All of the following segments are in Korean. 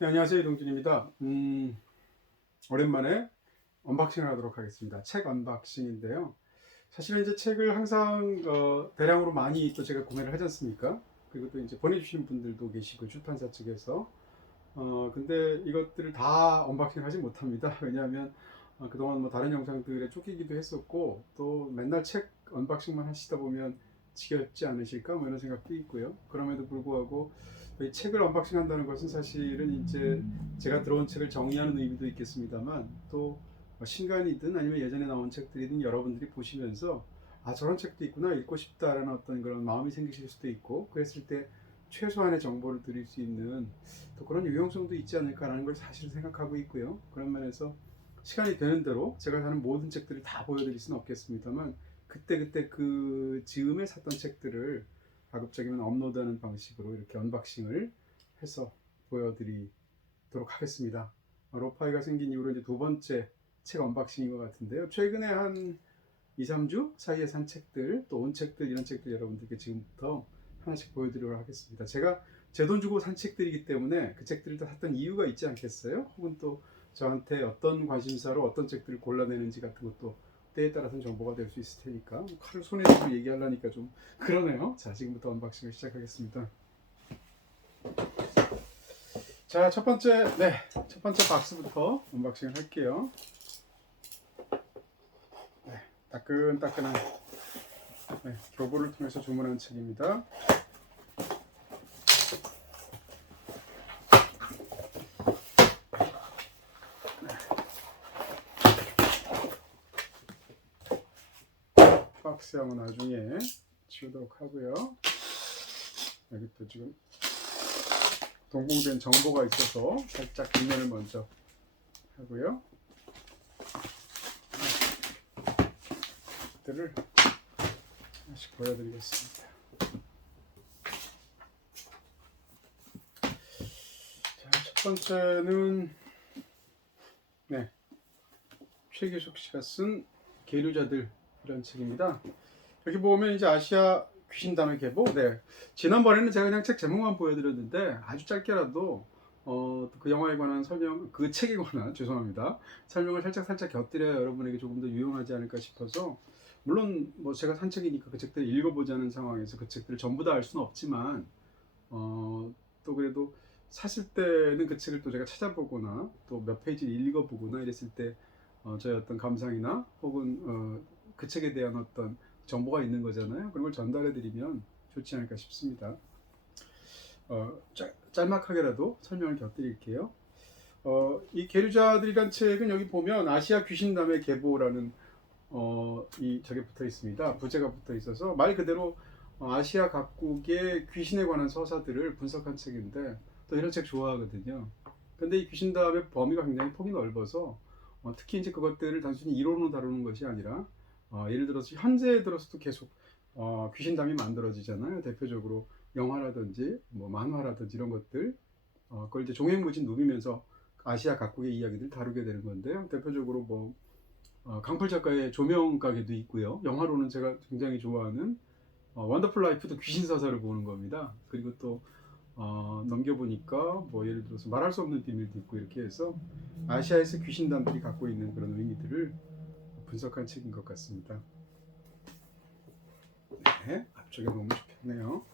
네, 안녕하세요. 이동준입니다. 오랜만에 언박싱을 하도록 하겠습니다. 책 언박싱인데요. 사실은 이제 책을 항상 대량으로 많이 또 제가 구매를 하지 않습니까? 그리고 또 이제 보내주신 분들도 계시고 출판사 측에서 근데 이것들을 다 언박싱을 하지 못합니다. 왜냐하면 그동안 뭐 다른 영상들에 쫓기기도 했었고 또 맨날 책 언박싱만 하시다 보면 지겹지 않으실까 뭐 이런 생각도 있고요. 그럼에도 불구하고 이 책을 언박싱 한다는 것은 사실은 이제 제가 들어온 책을 정리하는 의미도 있겠습니다만 또 신간이든 아니면 예전에 나온 책들이든 여러분들이 보시면서 아 저런 책도 있구나 읽고 싶다라는 어떤 그런 마음이 생기실 수도 있고 그랬을 때 최소한의 정보를 드릴 수 있는 또 그런 유용성도 있지 않을까라는 걸 사실 생각하고 있고요. 그런 면에서 시간이 되는 대로 제가 사는 모든 책들을 다 보여드릴 수는 없겠습니다만 그때그때 그 즈음에 샀던 책들을 가급적이면 업로드하는 방식으로 이렇게 언박싱을 해서 보여드리도록 하겠습니다. 로파이가 생긴 이후로 이제 두 번째 책 언박싱인 것 같은데요. 최근에 한 2, 3주 사이에 산 책들, 또 온 책들, 이런 책들 여러분들께 지금부터 하나씩 보여드리도록 하겠습니다. 제가 제 돈 주고 산 책들이기 때문에 그 책들을 다 샀던 이유가 있지 않겠어요? 혹은 또 저한테 어떤 관심사로 어떤 책들을 골라내는지 같은 것도 때에 따라서는 정보가 될 수 있을 테니까 칼을 손에 쥐고 얘기하려니까 좀 그러네요. 자, 지금부터 언박싱을 시작하겠습니다. 자, 첫 번째 박스부터 언박싱을 할게요. 네, 따끈따끈한 교보를 통해서 주문한 책입니다. 박스형은 나중에 치우도록 하고요. 여기 또 지금 동봉된 정보가 있어서 살짝 뒷면을 먼저 하고요. 들을 하나씩 보여드리겠습니다. 자, 첫 번째는 최규숙 씨가 쓴 계류자들 이런 책입니다. 여기 보면 이제 아시아 귀신담의 계보. 지난번에는 제가 그냥 책 제목만 보여드렸는데 아주 짧게라도 그 영화에 관한 설명, 그 책에 관한 죄송합니다. 설명을 살짝 곁들여야 여러분에게 조금 더 유용하지 않을까 싶어서 물론 뭐 제가 산 책이니까 그 책들을 읽어보자는 상황에서 그 책들을 전부 다 알 수는 없지만 또 그래도 샀을 때는 그 책을 또 제가 찾아보거나 또 몇 페이지를 읽어보거나 이랬을 때 저의 어떤 감상이나 혹은 그 책에 대한 어떤 정보가 있는 거잖아요. 그런 걸 전달해 드리면 좋지 않을까 싶습니다. 짤막하게라도 설명을 곁드릴게요. 이 계류자들이란 책은 여기 보면 아시아 귀신담의 계보라는 이 저게 붙어 있습니다. 부제가 붙어 있어서 말 그대로 아시아 각국의 귀신에 관한 서사들을 분석한 책인데 또 이런 책 좋아하거든요. 근데 이 귀신담의 범위가 굉장히 폭이 넓어서 특히 이제 그것들을 단순히 이론으로 다루는 것이 아니라 예를 들어서 현재에 들어서도 계속 귀신담이 만들어지잖아요. 대표적으로 영화라든지 뭐 만화라든지 이런 것들 그걸 이제 종횡무진 누비면서 아시아 각국의 이야기들 다루게 되는 건데요. 대표적으로 뭐 강풀 작가의 조명 가게도 있고요. 영화로는 제가 굉장히 좋아하는 원더풀 라이프도 귀신 사사를 보는 겁니다. 그리고 또 넘겨보니까 뭐 예를 들어서 말할 수 없는 비밀도 있고 이렇게 해서 아시아에서 귀신담들이 갖고 있는 그런 의미들을 분석한 책인 것 같습니다. 네, 앞쪽에 너무 좋겠네요.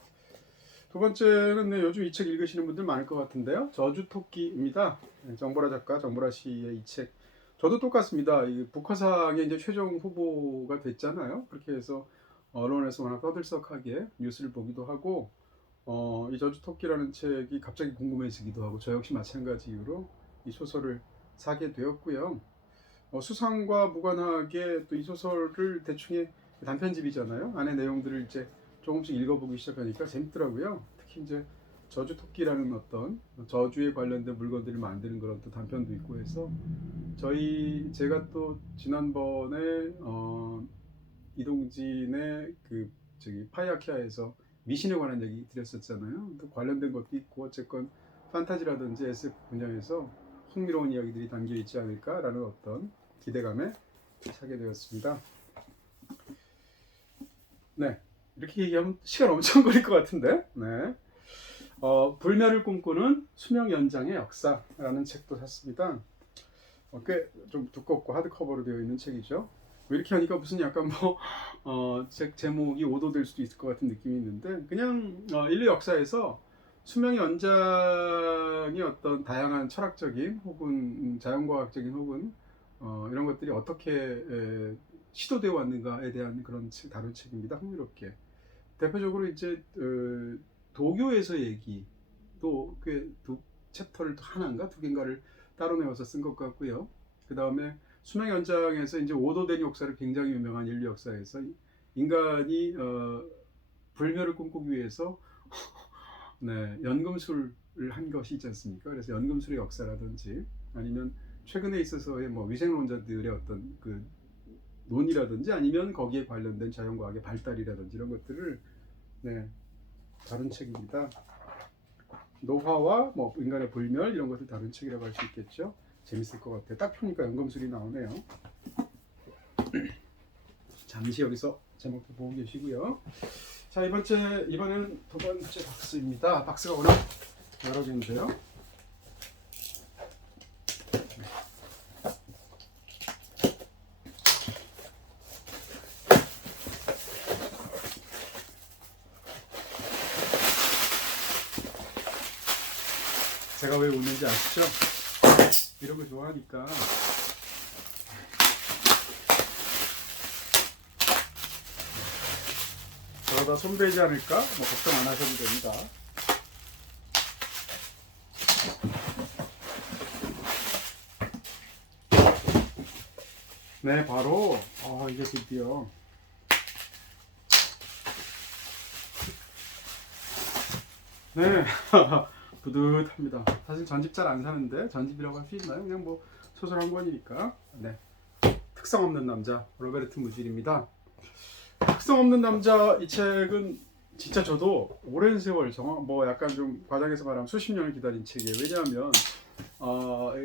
두 번째는 요즘 이 책 읽으시는 분들 많을 것 같은데요. 저주토끼입니다. 정보라 작가, 정보라 씨의 이 책. 저도 똑같습니다. 이 북화상에 이제 최종 후보가 됐잖아요. 그렇게 해서 언론에서 워낙 떠들썩하게 뉴스를 보기도 하고 이 저주토끼라는 책이 갑자기 궁금해지기도 하고 저 역시 마찬가지 이유로 이 소설을 사게 되었고요. 수상과 무관하게 또 이 소설을 대충의 단편집이잖아요. 안에 내용들을 이제 조금씩 읽어보기 시작하니까 재밌더라고요. 특히 이제 저주토끼라는 어떤 저주에 관련된 물건들을 만드는 그런 또 단편도 있고 해서 제가 또 지난번에 이동진의 그 저기 파이아키아에서 미신에 관한 얘기 드렸었잖아요. 또 관련된 것도 있고 어쨌건 판타지라든지 SF 분야에서 흥미로운 이야기들이 담겨 있지 않을까라는 어떤 기대감에 사게 되었습니다. 네, 이렇게 얘기하면 시간 엄청 걸릴 것 같은데. 네. 불멸을 꿈꾸는 수명 연장의 역사라는 책도 샀습니다. 꽤 좀 두껍고 하드커버로 되어 있는 책이죠. 이렇게 하니까 무슨 약간 책 제목이 오도될 수도 있을 것 같은 느낌이 있는데, 그냥 인류 역사에서 수명 연장의 어떤 다양한 철학적인 혹은 자연과학적인 혹은 이런 것들이 어떻게 시도되어 왔는가에 대한 그런 다룬 책입니다. 흥미롭게. 대표적으로 이제 도교에서 얘기 또 두 챕터를 하나인가 두 개인가를 따로 내어서 쓴 것 같고요. 그 다음에 수명 연장에서 이제 오도된 역사를 굉장히 유명한 인류 역사에서 인간이 불멸을 꿈꾸기 위해서 네, 연금술을 한 것이 있지 않습니까? 그래서 연금술의 역사라든지 아니면 최근에 있어서의 위생론자들의 어떤 그 논이라든지 아니면 거기에 관련된 자연과학의 발달이라든지 이런 것들을 네, 다룬 책입니다. 노화와 인간의 불멸 이런 것을 다룬 책이라고 할 수 있겠죠. 재밌을 것 같아요. 딱 펴니까 연금술이 나오네요. 잠시 여기서 제목도 보고 계시고요. 자, 이번에는 두 번째 박스입니다. 박스가 워낙 여러 개인데요. 제가 왜 웃는지 아시죠? 이런 거 좋아하니까. 저러다 손배지 않을까? 걱정 안 하셔도 됩니다. 네, 바로 이게 드디어 네 뿌듯합니다. 사실 전집 잘 안 사는데 전집이라고 할 수 있나요? 그냥 소설 한 권이니까. 네, 특성 없는 남자 로베르트 무질입니다. 특성 없는 남자 이 책은 진짜 저도 오랜 세월 약간 좀 과장해서 말하면 수십 년을 기다린 책이에요. 왜냐하면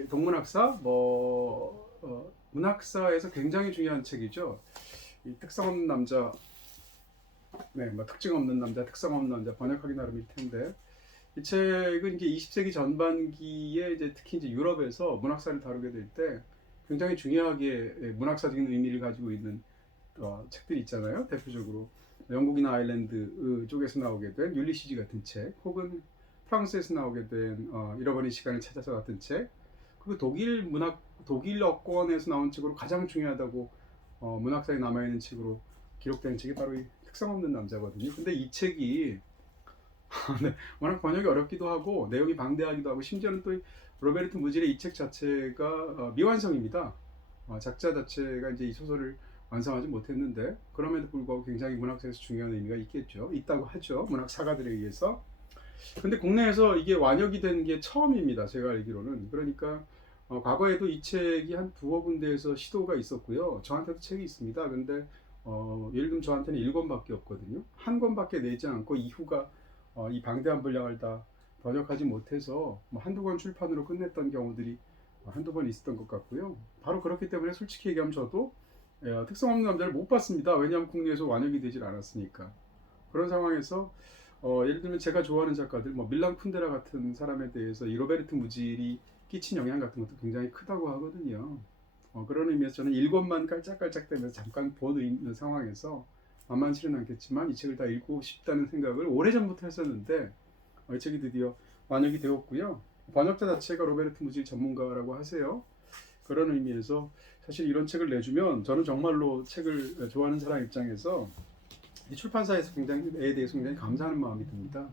동문학사 문학사에서 굉장히 중요한 책이죠. 이 특성 없는 남자, 네, 특징 없는 남자, 특성 없는 남자 번역하기 나름일 텐데 이 책은 이제 20세기 전반기에 이제 특히 이제 유럽에서 문학사를 다루게 될 때 굉장히 중요하게 문학사적인 의미를 가지고 있는 책들이 있잖아요. 대표적으로 영국이나 아일랜드 쪽에서 나오게 된 율리시즈 같은 책, 혹은 프랑스에서 나오게 된 잃어버린 시간을 찾아서 같은 책, 그리고 독일어권에서 나온 책으로 가장 중요하다고 문학사에 남아있는 책으로 기록된 책이 바로 이 특성 없는 남자거든요. 근데 이 책이 네, 워낙 번역이 어렵기도 하고 내용이 방대하기도 하고 심지어는 또 로베르트 무질의 이 책 자체가 미완성입니다. 작자 자체가 이제 이 소설을 완성하지 못했는데 그럼에도 불구하고 굉장히 문학사에서 중요한 의미가 있다고 하죠. 문학 사가들에 의해서. 근데 국내에서 이게 완역이 된 게 처음입니다. 제가 알기로는. 그러니까 과거에도 이 책이 한 두어 군데에서 시도가 있었고요. 저한테도 책이 있습니다. 근데 예를 들면 저한테는 1권밖에 없거든요. 한 권밖에 내지 않고 이후가 이 방대한 분량을 다 번역하지 못해서 한두 권 출판으로 끝냈던 경우들이 한두 번 있었던 것 같고요. 바로 그렇기 때문에 솔직히 얘기하면 저도 특성 없는 남자를 못 봤습니다. 왜냐하면 국내에서 완역이 되질 않았으니까. 그런 상황에서 예를 들면 제가 좋아하는 작가들 밀란 쿤데라 같은 사람에 대해서 이 로베르트 무질이 끼친 영향 같은 것도 굉장히 크다고 하거든요. 그런 의미에서 저는 1권만 깔짝깔짝대면서 잠깐 보는 상황에서 만만치는 않겠지만 이 책을 다 읽고 싶다는 생각을 오래전부터 했었는데 이 책이 드디어 완역이 되었고요. 번역자 자체가 로베르트 무질 전문가라고 하세요. 그런 의미에서 사실 이런 책을 내주면 저는 정말로 책을 좋아하는 사람 입장에서 이 출판사에서 에 대해서 굉장히 감사하는 마음이 듭니다.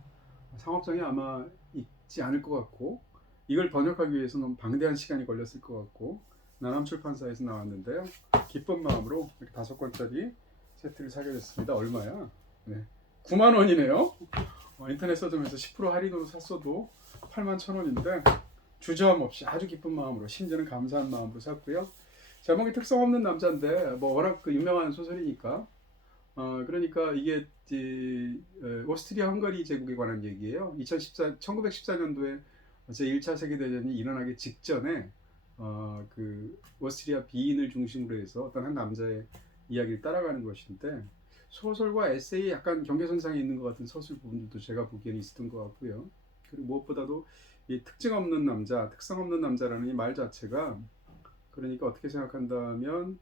상업성이 아마 있지 않을 것 같고 이걸 번역하기 위해서 너무 방대한 시간이 걸렸을 것 같고 나남 출판사에서 나왔는데요. 기쁜 마음으로 이렇게 5권짜리 세트를 사게 됐습니다. 얼마야? 네, 9만 원이네요. 인터넷 서점에서 10% 할인으로 샀어도 81,000원인데 주저함 없이 아주 기쁜 마음으로 심지어는 감사한 마음으로 샀고요. 제목이 특성 없는 남자인데 워낙 유명한 소설이니까 그러니까 이게 오스트리아 헝가리 제국에 관한 얘기예요. 1914년도에 제1차 세계대전이 일어나기 직전에 그 오스트리아 비인을 중심으로 해서 어떤 한 남자의 이야기를 따라가는 것인데 소설과 에세이에 약간 경계선상에 있는 것 같은 서술 부분들도 제가 보기에는 있었던 것 같고요. 그리고 무엇보다도 이 특징 없는 남자, 특성 없는 남자라는 이 말 자체가, 그러니까 어떻게 생각한다면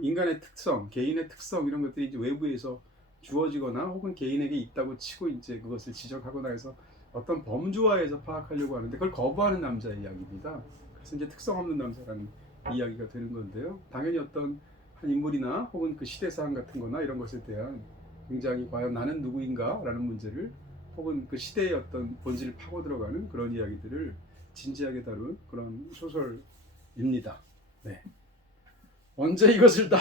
인간의 특성, 개인의 특성 이런 것들이 이제 외부에서 주어지거나 혹은 개인에게 있다고 치고 이제 그것을 지적하거나 해서 어떤 범주화에서 파악하려고 하는데 그걸 거부하는 남자의 이야기입니다. 그래서 이제 특성 없는 남자라는 이야기가 되는 건데요. 당연히 어떤 한 인물이나 혹은 그 시대 사항 같은 거나 이런 것에 대한 굉장히 과연 나는 누구인가 라는 문제를 혹은 그 시대의 어떤 본질을 파고 들어가는 그런 이야기들을 진지하게 다룬 그런 소설입니다. 네. 언제 이것을 다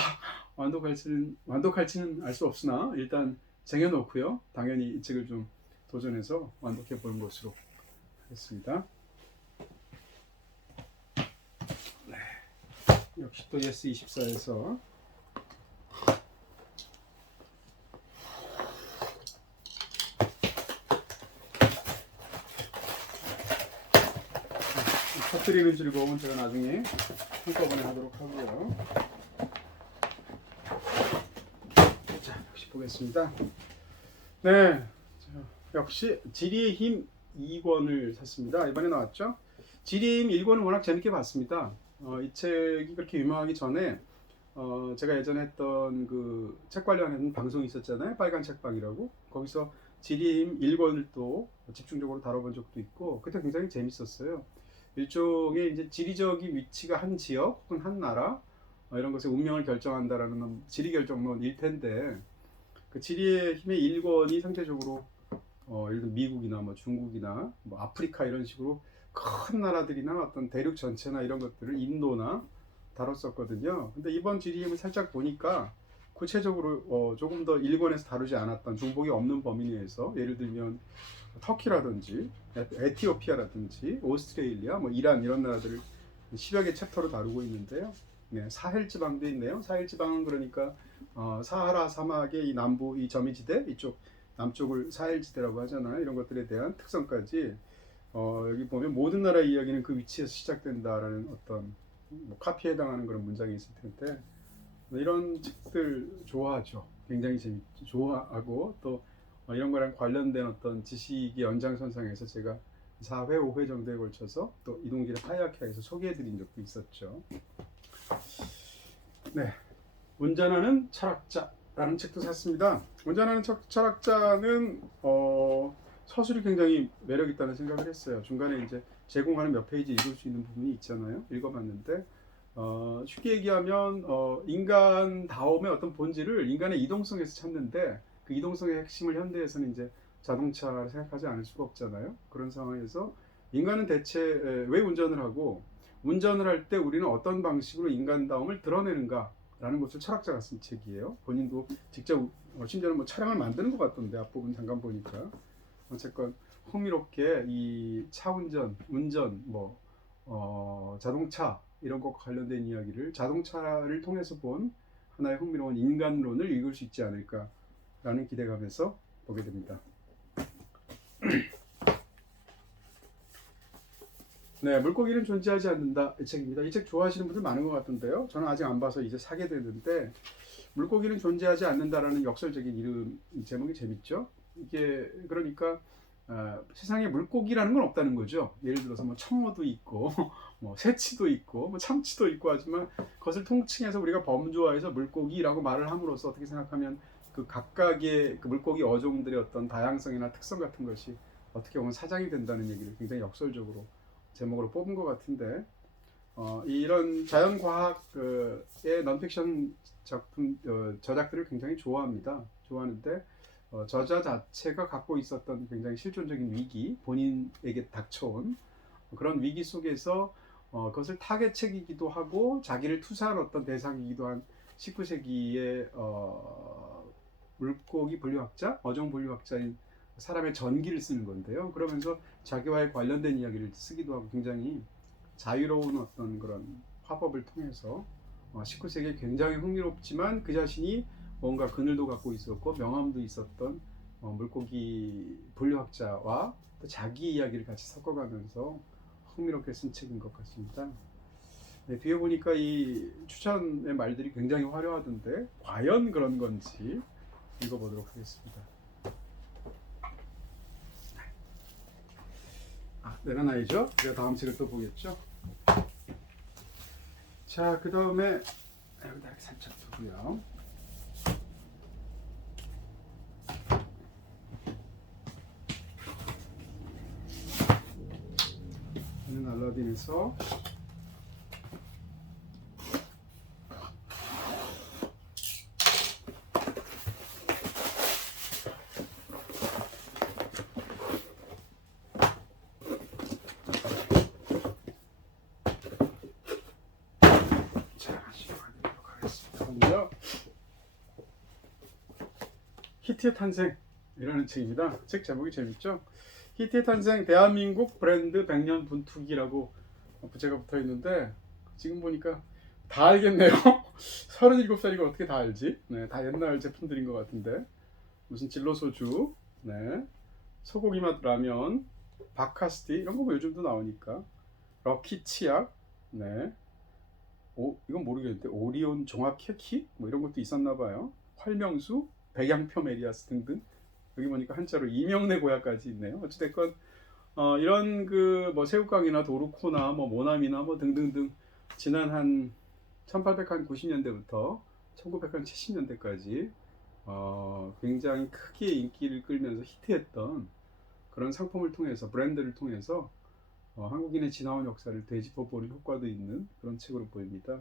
완독할지는 알 수 없으나 일단 쟁여놓고요. 당연히 이 책을 좀 도전해서 완독해 보는 것으로 하겠습니다. 네. 역시 또 예스24에서 터뜨리는 즐거움은 제가 나중에 한꺼번에 하도록 하고요. 자, 역시 보겠습니다. 네, 역시 지리의 힘 2권을 샀습니다. 이번에 나왔죠. 지리의 힘 1권은 워낙 재밌게 봤습니다. 이 책이 그렇게 유명하기 전에 제가 예전에 했던 그 책 관련한 방송이 있었잖아요. 빨간 책방이라고. 거기서 지리의 힘 1권을 또 집중적으로 다뤄본 적도 있고 그때 굉장히 재밌었어요. 일종의 이제 지리적인 위치가 한 지역 혹은 한 나라 이런 것의 운명을 결정한다라는 지리 결정론일 텐데 그 지리의 힘의 1권이 상대적으로 예를 들어 미국이나 뭐 중국이나 뭐 아프리카 이런 식으로 큰 나라들이나 어떤 대륙 전체나 이런 것들을 인도나 다뤘었거든요. 근데 이번 지리의 힘을 살짝 보니까 구체적으로 조금 더 1권에서 다루지 않았던 중복이 없는 범위 내에서 예를 들면 터키라든지 에티오피아라든지 오스트레일리아, 뭐 이란 이런 나라들을 10여 개 챕터로 다루고 있는데요. 네, 사헬 지방도 있네요. 사헬 지방은 그러니까 사하라 사막의 이 남부 이 저미지대 이쪽 남쪽을 사헬 지대라고 하잖아요. 이런 것들에 대한 특성까지 여기 보면 모든 나라의 이야기는 그 위치에서 시작된다라는 어떤 뭐 카피에 해당하는 그런 문장이 있을 텐데 이런 책들 좋아하죠. 굉장히 재밌죠. 좋아하고 또 이런 거랑 관련된 어떤 지식의 연장선상에서 제가 4회, 5회 정도에 걸쳐서 또 이동길의 하이아키아에서 소개해드린 적도 있었죠. 네, 운전하는 철학자라는 책도 샀습니다. 운전하는 철학자는 서술이 굉장히 매력 있다는 생각을 했어요. 중간에 이제 제공하는 몇 페이지 읽을 수 있는 부분이 있잖아요. 읽어봤는데 쉽게 얘기하면 인간 다움의 어떤 본질을 인간의 이동성에서 찾는데 그 이동성의 핵심을 현대에서는 이제 자동차를 생각하지 않을 수가 없잖아요. 그런 상황에서 인간은 대체 왜 운전을 하고 운전을 할 때 우리는 어떤 방식으로 인간다움을 드러내는가 라는 것을 철학자가 쓴 책이에요. 본인도 직접 심지어는 뭐 차량을 만드는 것 같던데 앞부분 잠깐 보니까 어쨌건 흥미롭게 이 차 운전, 뭐 자동차 이런 것과 관련된 이야기를 자동차를 통해서 본 하나의 흥미로운 인간론을 읽을 수 있지 않을까라는 기대감에서 보게 됩니다. 네, 물고기는 존재하지 않는다 이 책입니다. 이 책 좋아하시는 분들 많은 것 같은데요. 저는 아직 안 봐서 이제 사게 되는데 물고기는 존재하지 않는다라는 역설적인 이름 제목이 재밌죠. 이게 그러니까 세상에 물고기라는 건 없다는 거죠. 예를 들어서 뭐 청어도 있고 뭐 새치도 있고 뭐 참치도 있고 하지만 그것을 통칭해서 우리가 범주화해서 물고기라고 말을 함으로써 어떻게 생각하면 그 각각의 그 물고기 어종들의 어떤 다양성이나 특성 같은 것이 어떻게 보면 사장이 된다는 얘기를 굉장히 역설적으로 제목으로 뽑은 것 같은데 이런 자연과학의 넌픽션 작품 저작들을 굉장히 좋아합니다. 좋아하는데 저자 자체가 갖고 있었던 굉장히 실존적인 위기, 본인에게 닥쳐온 그런 위기 속에서 그것을 타겟책이기도 하고 자기를 투사한 어떤 대상이기도 한 19세기의 물고기 분류학자, 어종 분류학자인 사람의 전기를 쓰는 건데요. 그러면서 자기와의 관련된 이야기를 쓰기도 하고 굉장히 자유로운 어떤 그런 화법을 통해서 19세기에 굉장히 흥미롭지만 그 자신이 뭔가 그늘도 갖고 있었고 명함도 있었던 물고기 분류학자와 또 자기 이야기를 같이 섞어가면서 흥미롭게 쓴 책인 것 같습니다. 네, 뒤에 보니까 이 추천의 말들이 굉장히 화려하던데 과연 그런 건지 읽어보도록 하겠습니다. 내려놔야죠. 제가 다음 책을 또 보겠죠. 자, 그 다음에 여기다 이렇게 살짝 두고요. 저는 알라딘에서 먼저 히트의 탄생이라는 책입니다. 책 제목이 재밌죠? 히트의 탄생 대한민국 브랜드 100년 분투기라고 부제가 붙어 있는데 지금 보니까 다 알겠네요. 37살이고 어떻게 다 알지? 네, 다 옛날 제품들인 것 같은데 무슨 진로소주, 네, 소고기 맛 라면, 바카스티 이런 거 뭐 요즘도 나오니까 럭키 치약, 네, 이건 모르겠는데 오리온 종합 케키 뭐 이런 것도 있었나 봐요. 활명수, 백양표 메리아스 등등. 여기 보니까 한자로 이명래 고야까지 있네요. 어찌됐건 이런 그 뭐 새우깡이나 도루코나 뭐 모나미나 뭐 등등등 지난 한 1890년대부터 1970년대까지 굉장히 크게 인기를 끌면서 히트했던 그런 상품을 통해서 브랜드를 통해서 한국인의 지나온 역사를 되짚어보는 효과도 있는 그런 책으로 보입니다.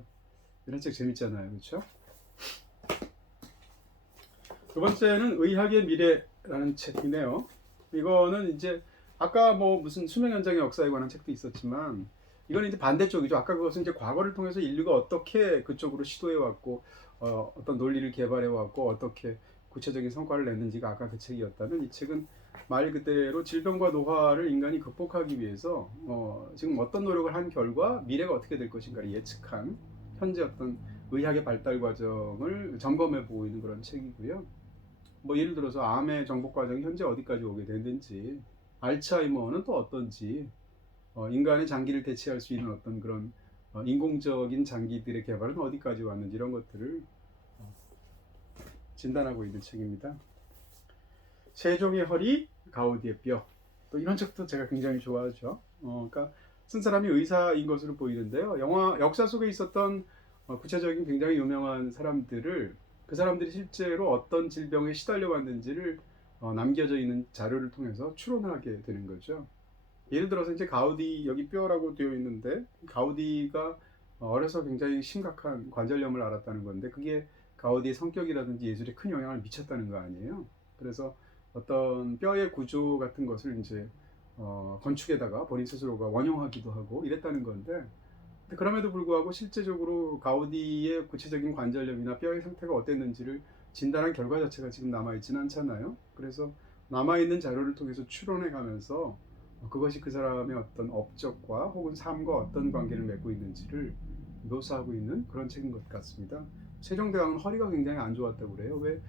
이런 책 재밌잖아요, 그렇죠? 두 번째는 의학의 미래라는 책이네요. 이거는 이제 아까 뭐 무슨 수명 연장의 역사에 관한 책도 있었지만 이건 이제 반대쪽이죠. 아까 그것은 이제 과거를 통해서 인류가 어떻게 그쪽으로 시도해 왔고 어떤 논리를 개발해 왔고 어떻게 구체적인 성과를 냈는지가 아까 그 책이었다면 이 책은 말 그대로 질병과 노화를 인간이 극복하기 위해서 지금 어떤 노력을 한 결과 미래가 어떻게 될 것인가를 예측한 현재 어떤 의학의 발달 과정을 점검해 보고 있는 그런 책이고요. 뭐 예를 들어서 암의 정복 과정이 현재 어디까지 오게 됐는지, 알츠하이머는 또 어떤지, 인간의 장기를 대체할 수 있는 어떤 그런 인공적인 장기들의 개발은 어디까지 왔는지 이런 것들을 진단하고 있는 책입니다. 세종의 허리, 가우디의 뼈. 또 이런 책도 제가 굉장히 좋아하죠. 그러니까 쓴 사람이 의사인 것으로 보이는데요. 역사 속에 있었던 구체적인 굉장히 유명한 사람들을 그 사람들이 실제로 어떤 질병에 시달려 왔는지를 남겨져 있는 자료를 통해서 추론을 하게 되는 거죠. 예를 들어서 이제 가우디 여기 뼈라고 되어 있는데 가우디가 어려서 굉장히 심각한 관절염을 앓았다는 건데 그게 가우디의 성격이라든지 예술에 큰 영향을 미쳤다는 거 아니에요. 그래서 어떤 뼈의 구조 같은 것을 이제 건축에다가 본인 스스로가 원용하기도 하고 이랬다는 건데 그럼에도 불구하고 실제적으로 가우디의 구체적인 관절염이나 뼈의 상태가 어땠는지를 진단한 결과 자체가 지금 남아있지는 않잖아요. 그래서 남아있는 자료를 통해서 추론해 가면서 그것이 그 사람의 어떤 업적과 혹은 삶과 어떤 관계를 맺고 있는지를 묘사하고 있는 그런 책인 것 같습니다. 세종대왕은 허리가 굉장히 안 좋았다고 그래요. 왜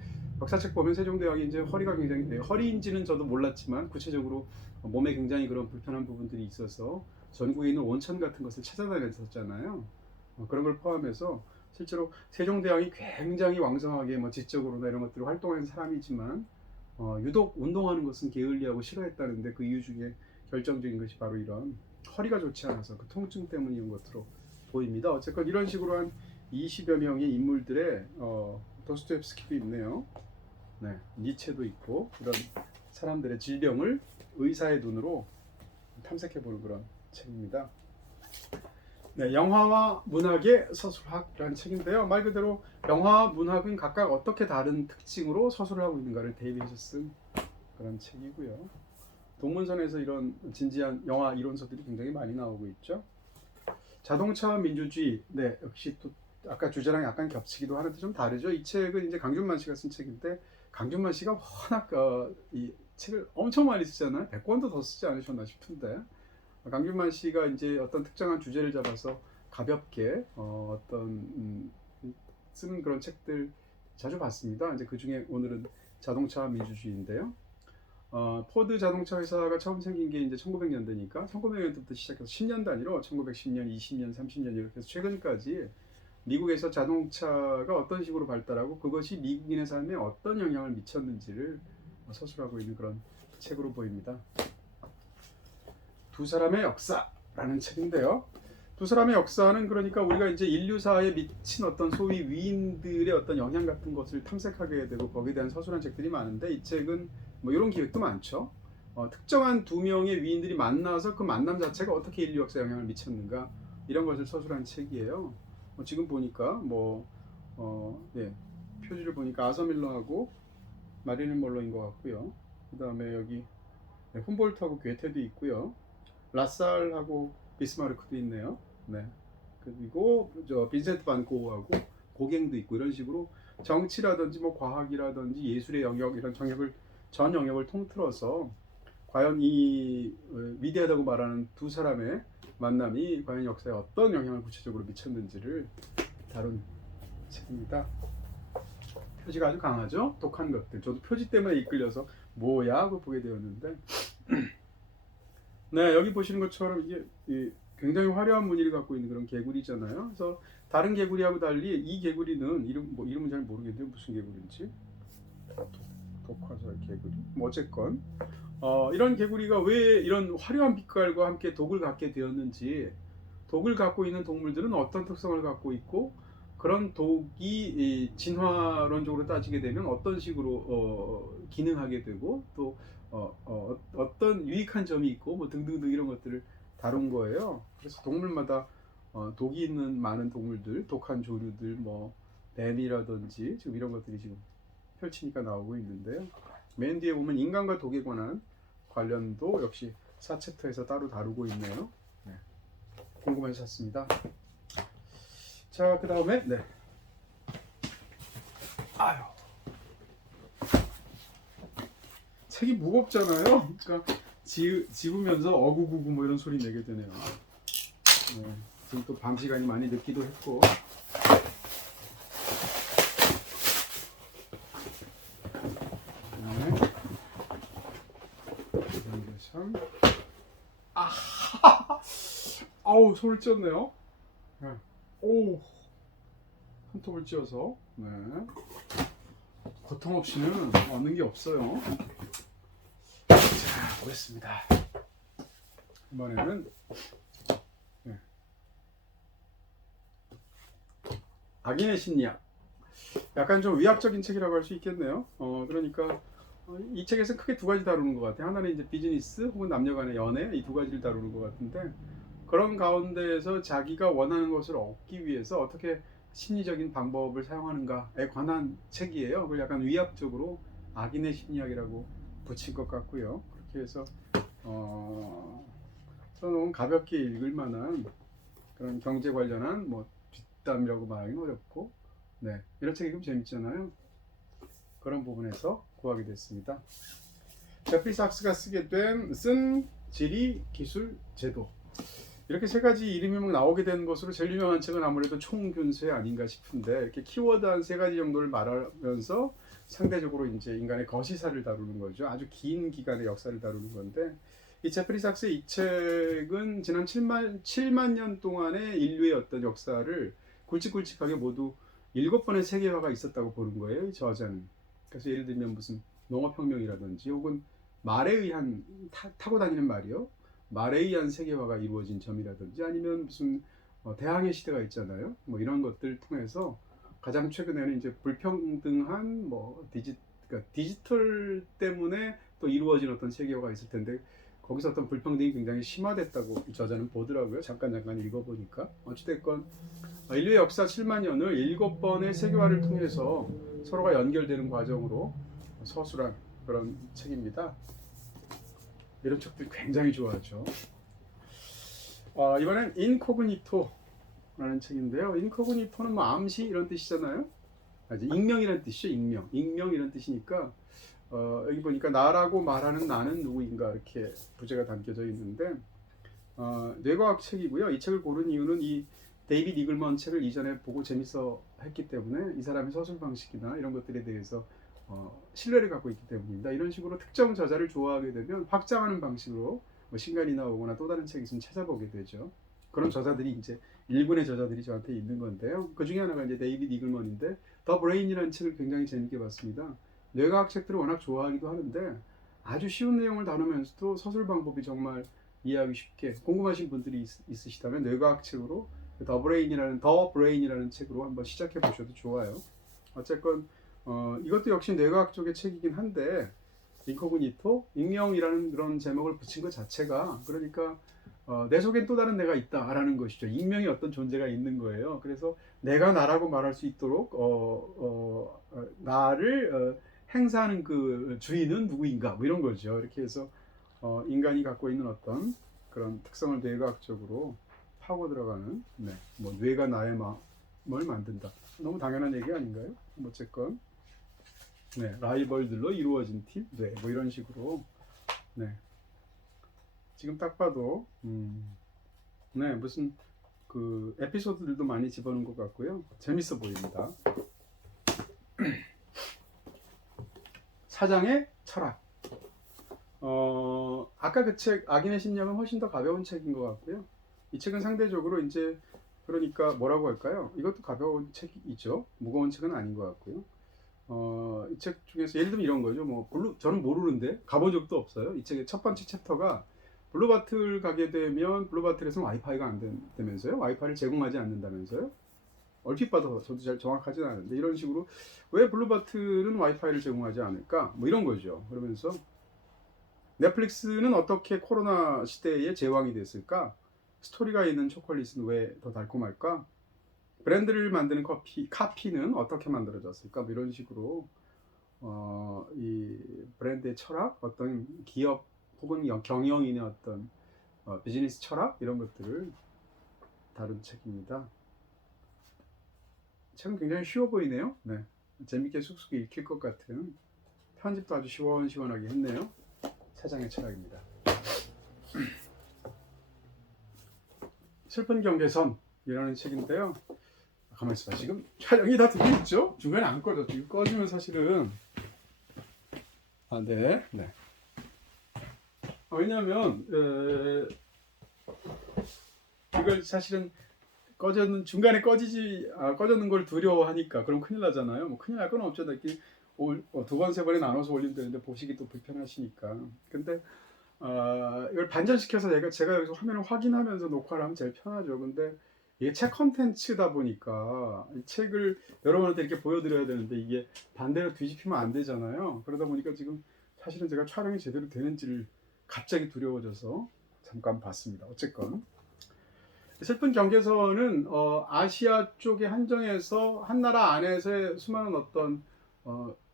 역사책 보면 세종대왕이 이제 허리가 굉장히 허리인지는 저도 몰랐지만 구체적으로 몸에 굉장히 그런 불편한 부분들이 있어서 전국에 있는 온천 같은 것을 찾아다녔었잖아요. 그런 걸 포함해서 실제로 세종대왕이 굉장히 왕성하게 뭐 지적으로나 이런 것들을 활동하는 사람이지만 유독 운동하는 것은 게을리하고 싫어했다는데 그 이유 중에 결정적인 것이 바로 이런 허리가 좋지 않아서 그 통증 때문인 것으로 보입니다. 어쨌건 이런 식으로 한 20여 명의 인물들의 도스토옙스키도 있네요. 네, 니체도 있고 이런 사람들의 질병을 의사의 눈으로 탐색해보는 그런 책입니다. 네, 영화와 문학의 서술학이라는 책인데요. 말 그대로 영화와 문학은 각각 어떻게 다른 특징으로 서술을 하고 있는가를 대비해서 쓴 그런 책이고요. 동문선에서 이런 진지한 영화 이론서들이 굉장히 많이 나오고 있죠. 자동차 민주주의, 네, 역시 또 아까 주제랑 약간 겹치기도 하는데 좀 다르죠. 이 책은 이제 강준만 씨가 쓴 책인데 강준만 씨가 워낙 이 책을 엄청 많이 쓰잖아요. 100권도 더 쓰지 않으셨나 싶은데 강준만 씨가 이제 어떤 특정한 주제를 잡아서 가볍게 어떤 쓰는 그런 책들 자주 봤습니다. 이제 그 중에 오늘은 자동차 민주주의인데요. 포드 자동차 회사가 처음 생긴 게 이제 1900년대니까 1900년대부터 시작해서 10년 단위로 1910년, 20년, 30년 이렇게 해서 최근까지 미국에서 자동차가 어떤 식으로 발달하고 그것이 미국인의 삶에 어떤 영향을 미쳤는지를 서술하고 있는 그런 책으로 보입니다. 두 사람의 역사라는 책인데요. 두 사람의 역사는 그러니까 우리가 이제 인류사에 미친 어떤 소위 위인들의 어떤 영향 같은 것을 탐색하게 되고 거기에 대한 서술한 책들이 많은데 이 책은 뭐 이런 기획도 많죠. 특정한 두 명의 위인들이 만나서 그 만남 자체가 어떻게 인류 역사에 영향을 미쳤는가 이런 것을 서술한 책이에요. 지금 보니까 네, 표지를 보니까 아서 밀러하고 마릴린 먼로인 것 같고요. 그 다음에 여기 훔볼트하고 괴테도 있고요. 라살하고 비스마르크도 있네요. 네. 그리고 저 빈센트 반 고흐하고 고갱도 있고 이런 식으로 정치라든지 뭐 과학이라든지 예술의 영역 이런 전 영역을 통틀어서 과연 이 위대하다고 말하는 두 사람의 만남이 과연 역사에 어떤 영향을 구체적으로 미쳤는지를 다룬 책입니다. 표지가 아주 강하죠? 독한 것들. 저도 표지 때문에 이끌려서 뭐야 하고 보게 되었는데 네, 여기 보시는 것처럼 이게 굉장히 화려한 무늬를 갖고 있는 그런 개구리잖아요. 그래서 다른 개구리하고 달리 이 개구리는 이름은 잘 모르겠는데 무슨 개구리인지 독화살 개구리 뭐 어쨌건 이런 개구리가 왜 이런 화려한 빛깔과 함께 독을 갖게 되었는지 독을 갖고 있는 동물들은 어떤 특성을 갖고 있고 그런 독이 진화론적으로 따지게 되면 어떤 식으로 기능하게 되고 또 어떤 유익한 점이 있고 뭐 등등등 이런 것들을 다룬 거예요. 그래서 동물마다 독이 있는 많은 동물들, 독한 조류들, 뭐 뱀이라든지 지금 이런 것들이 지금 펼치니까 나오고 있는데요. 맨 뒤에 보면 인간과 독에 관한 관련도 역시 4챕터에서 따로 다루고 있네요. 네. 궁금해서 샀습니다. 자, 그 다음에 아유, 책이 무겁잖아요. 그러니까 집으면서 어구구구 뭐 이런 소리 내게 되네요. 네, 지금 또 밤 시간이 많이 늦기도 했고. 네. 참. 아우 손을 찧었네요. 네. 오, 손톱을 찧어서. 네. 고통 없이는 얻는 게 없어요. 자, 보겠습니다. 이번에는 악인의 심리학. 약간 좀 위압적인 책이라고 할 수 있겠네요. 그러니까 이 책에서 크게 두 가지 다루는 것 같아요. 하나는 이제 비즈니스 혹은 남녀간의 연애 이 두 가지를 다루는 것 같은데 그런 가운데에서 자기가 원하는 것을 얻기 위해서 어떻게 심리적인 방법을 사용하는가에 관한 책이에요. 그걸 약간 위압적으로 악인의 심리학이라고 붙인 것 같고요. 그렇게 해서 저는 가볍게 읽을 만한 그런 경제 관련한 뭐 뒷담이라고 말하기는 어렵고 네, 이런 책이 좀 재밌잖아요. 그런 부분에서 구하게 됐습니다. 제프리 삭스가 쓴 지리, 기술, 제도 이렇게 세 가지 이름이 막 나오게 된 것으로 제일 유명한 책은 아무래도 총균세 아닌가 싶은데 이렇게 키워드 한 세 가지 정도를 말하면서 상대적으로 이제 인간의 거시사를 다루는 거죠. 아주 긴 기간의 역사를 다루는 건데 이 제프리 삭스의 이 책은 지난 7만 년 동안의 인류의 어떤 역사를 굵직굵직하게 모두 7번의 세계화가 있었다고 보는 거예요. 이 저자는. 그래서 예를 들면 무슨 농업혁명이라든지 혹은 말에 의한 타고 다니는 말이요. 말에 의한 세계화가 이루어진 점이라든지 아니면 무슨 대항해 시대가 있잖아요. 뭐 이런 것들 통해서 가장 최근에는 이제 불평등한 그러니까 디지털 때문에 또 이루어진 어떤 세계화가 있을 텐데 거기서 어떤 불평등이 굉장히 심화됐다고 이 저자는 보더라고요. 잠깐 읽어보니까 어찌됐건 인류의 역사 7만 년을 7번의 세계화를 통해서 서로가 연결되는 과정으로 서술한 그런 책입니다. 이런 책들 굉장히 좋아하죠. 이번엔 인코그니토라는 책인데요. 인코그니토는 뭐 암시 이런 뜻이잖아요. 익명이라는 뜻이죠. 익명 이런 뜻이니까 여기 보니까 나라고 말하는 나는 누구인가 이렇게 부제가 담겨져 있는데 뇌과학 책이고요. 이 책을 고른 이유는 이 데이빗 이글먼 책을 이전에 보고 재밌어 했기 때문에 이 사람의 서술 방식이나 이런 것들에 대해서 신뢰를 갖고 있기 때문입니다. 이런 식으로 특정 저자를 좋아하게 되면 확장하는 방식으로 뭐 신간이 나오거나 또 다른 책이 좀 찾아보게 되죠. 그런 저자들이 이제 일군의 저자들이 저한테 있는 건데요. 그 중에 하나가 이제 데이빗 이글먼인데 더 브레인이라는 책을 굉장히 재밌게 봤습니다. 뇌과학 책들을 워낙 좋아하기도 하는데 아주 쉬운 내용을 다루면서도 서술 방법이 정말 이해하기 쉽게 궁금하신 분들이 있으시다면 뇌과학 책으로 더 브레인이라는 책으로 한번 시작해 보셔도 좋아요. 어쨌건 이것도 역시 뇌과학 쪽의 책이긴 한데 인코그니토, 익명이라는 그런 제목을 붙인 것 자체가 그러니까 내 속엔 또 다른 내가 있다라는 것이죠. 익명의 어떤 존재가 있는 거예요. 그래서 내가 나라고 말할 수 있도록 나를 행사하는 그 주인은 누구인가 뭐 이런 거죠. 이렇게 해서 인간이 갖고 있는 어떤 그런 특성을 뇌과학적으로 파고 들어가는 뭐 뇌가 나의 마음을 만든다. 너무 당연한 얘기 아닌가요? 어쨌건 라이벌들로 이루어진 팀, 뭐 이런 식으로 지금 딱 봐도 무슨 그 에피소드들도 많이 집어넣은 것 같고요. 재밌어 보입니다. 사장의 철학. 아까 그 책 악인의 심령은 훨씬 더 가벼운 책인 것 같고요. 이 책은 상대적으로 이제 그러니까 뭐라고 할까요? 이것도 가벼운 책이죠. 무거운 책은 아닌 것 같고요. 이 책 중에서 예를 들면 이런 거죠. 뭐 저는 모르는데 가본 적도 없어요. 이 책의 첫 번째 챕터가 블루바틀 가게 되면 블루바틀에서는 와이파이가 안 된다면서요? 와이파이를 제공하지 않는다면서요? 얼핏 봐도 저도 잘 정확하지는 않은데 이런 식으로 왜 블루바틀은 와이파이를 제공하지 않을까? 뭐 이런 거죠. 그러면서 넷플릭스는 어떻게 코로나 시대에 제왕이 됐을까? 스토리가 있는 초콜릿은 왜 더 달콤할까? 브랜드를 만드는 카피는 어떻게 만들어졌을까? 뭐 이런 식으로 이 브랜드의 철학, 어떤 기업 혹은 경영인의 어떤 비즈니스 철학 이런 것들을 다룬 책입니다. 책은 굉장히 쉬워 보이네요. 재밌게 쑥쑥 읽힐 것 같은 편집도 아주 시원시원하게 했네요. 사장의 철학입니다. 슬픈 경계선이라는 책인데요. 가만히 있어봐. 지금 촬영이 다 되고 있죠? 중간에 안 꺼졌죠. 이거 꺼지면 사실은 네. 왜냐하면 이걸 사실은 중간에 꺼졌는 걸 두려워하니까 그럼 큰일 나잖아요. 뭐 큰일 날 건 없죠. 이렇게 두 번, 세 번에 나눠서 올리면 되는데 보시기 또 불편하시니까. 근데 이걸 반전시켜서 제가 여기서 화면을 확인하면서 녹화를 하면 제일 편하죠. 근데 이게 책 컨텐츠다 보니까 이 책을 여러분한테 이렇게 보여드려야 되는데 이게 반대로 뒤집히면 안 되잖아요. 그러다 보니까 지금 사실은 제가 촬영이 제대로 되는지를 갑자기 두려워져서 잠깐 봤습니다. 어쨌건 슬픈 경계선은 아시아 쪽에 한정해서 한 나라 안에서의 수많은 어떤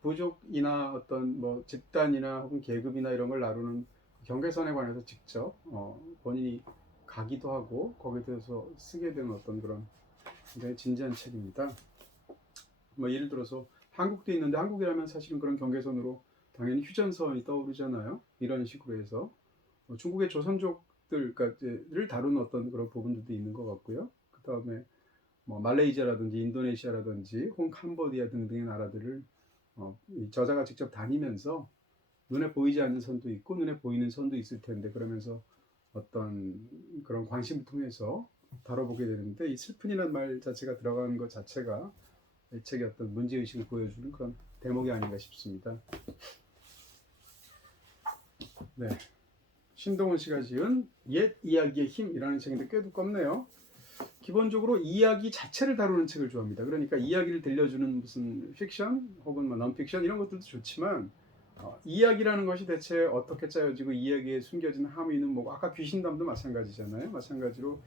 부족이나 어떤 뭐 집단이나 혹은 계급이나 이런 걸 나누는 경계선에 관해서 직접 본인이 가기도 하고 거기에 대해서 쓰게 되는 어떤 그런 굉장히 진지한 책입니다. 뭐 예를 들어서 한국도 있는데 한국이라면 사실은 그런 경계선으로 당연히 휴전선이 떠오르잖아요. 이런 식으로 해서 중국의 조선족들을 다루는 어떤 그런 부분들도 있는 것 같고요. 그 다음에 뭐 말레이시아라든지 인도네시아라든지 혹은 캄보디아 등등의 나라들을 이 저자가 직접 다니면서 눈에 보이지 않는 선도 있고 눈에 보이는 선도 있을 텐데 그러면서 어떤 그런 관심을 통해서 다뤄보게 되는데 이 슬픈이라는 말 자체가 들어가는 것 자체가 이 책의 어떤 문제의식을 보여주는 그런 대목이 아닌가 싶습니다. 신동훈 씨가 지은 옛 이야기의 힘이라는 책인데 꽤 두껍네요. 기본적으로 이야기 자체를 다루는 책을 좋아합니다. 그러니까 이야기를 들려주는 무슨 픽션 혹은 뭐 넌픽션 이런 것들도 좋지만 이야기라는 것이 대체 어떻게 짜여지고 이야기에 숨겨진 함의는 뭐고 아까 귀신담도 마찬가지잖아요. 마찬가지로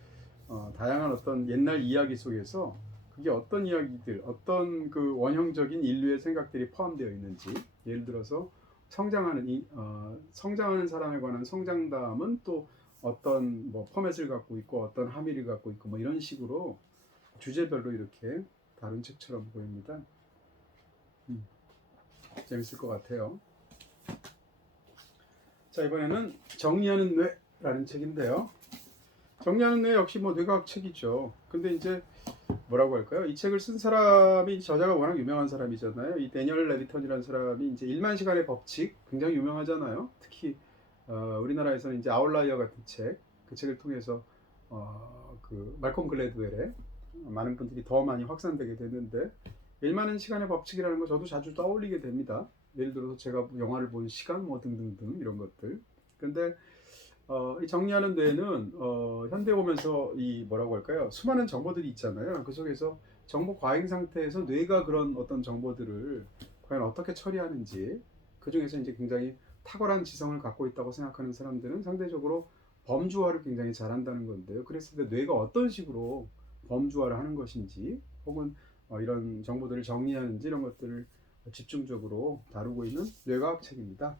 다양한 어떤 옛날 이야기 속에서 그게 어떤 이야기들, 어떤 그 원형적인 인류의 생각들이 포함되어 있는지 예를 들어서 성장하는 사람에 관한 성장담은 또 어떤 뭐 포맷을 갖고 있고 어떤 함의를 갖고 있고 뭐 이런 식으로 주제별로 이렇게 다른 책처럼 보입니다. 재밌을 것 같아요. 자, 이번에는 정리하는 뇌라는 책인데요. 정리하는 뇌 역시 뭐 뇌과학 책이죠. 근데 이제 뭐라고 할까요? 이 책을 쓴 사람이 저자가 워낙 유명한 사람이잖아요. 이 데니얼 레비턴이라는 사람이 이제 1만 시간의 법칙 굉장히 유명하잖아요. 특히 우리나라에서는 이제 아웃라이어 같은 책, 그 책을 통해서 그 말콤 글래드웰의 많은 분들이 더 많이 확산되게 됐는데 1만 시간의 법칙이라는 거 저도 자주 떠올리게 됩니다. 예를 들어서 제가 영화를 본 시간 뭐 등등등 이런 것들. 근데 이 정리하는 뇌는 현대 오면서 이 뭐라고 할까요? 수많은 정보들이 있잖아요. 그 속에서 정보 과잉 상태에서 뇌가 그런 어떤 정보들을 과연 어떻게 처리하는지, 그 중에서 이제 굉장히 탁월한 지성을 갖고 있다고 생각하는 사람들은 상대적으로 범주화를 굉장히 잘한다는 건데요. 그랬을 때 뇌가 어떤 식으로 범주화를 하는 것인지, 혹은 이런 정보들을 정리하는지, 이런 것들을 집중적으로 다루고 있는 뇌과학 책입니다.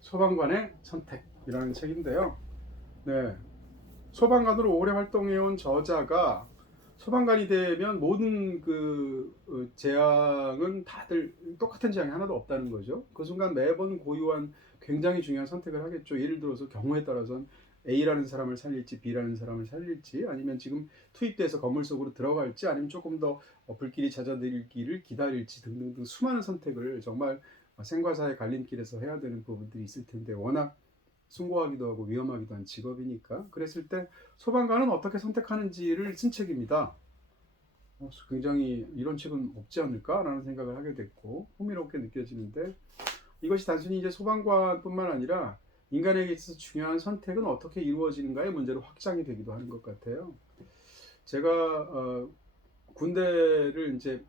소방관의 선택이라는 책인데요. 네, 소방관으로 오래 활동해온 저자가 소방관이 되면 모든 재앙은 다들 똑같은 재앙이 하나도 없다는 거죠. 그 순간 매번 고유한 굉장히 중요한 선택을 하겠죠. 예를 들어서 경우에 따라서는 A라는 사람을 살릴지 B라는 사람을 살릴지, 아니면 지금 투입돼서 건물 속으로 들어갈지, 아니면 조금 더 불길이 잦아들기를 기다릴지 등등등 수많은 선택을 정말 생과 사의 갈림길에서 해야 되는 부분들이 있을 텐데, 워낙 숭고하기도 하고 위험하기도 한 직업이니까, 그랬을 때 소방관은 어떻게 선택하는지를 쓴 책입니다. 굉장히 이런 책은 없지 않을까라는 생각을 하게 됐고 흥미롭게 느껴지는데, 이것이 단순히 이제 소방관뿐만 아니라 인간에게 있어서 중요한 선택은 어떻게 이루어지는가의 문제로 확장이 되기도 하는 것 같아요. 제가 군대를 이제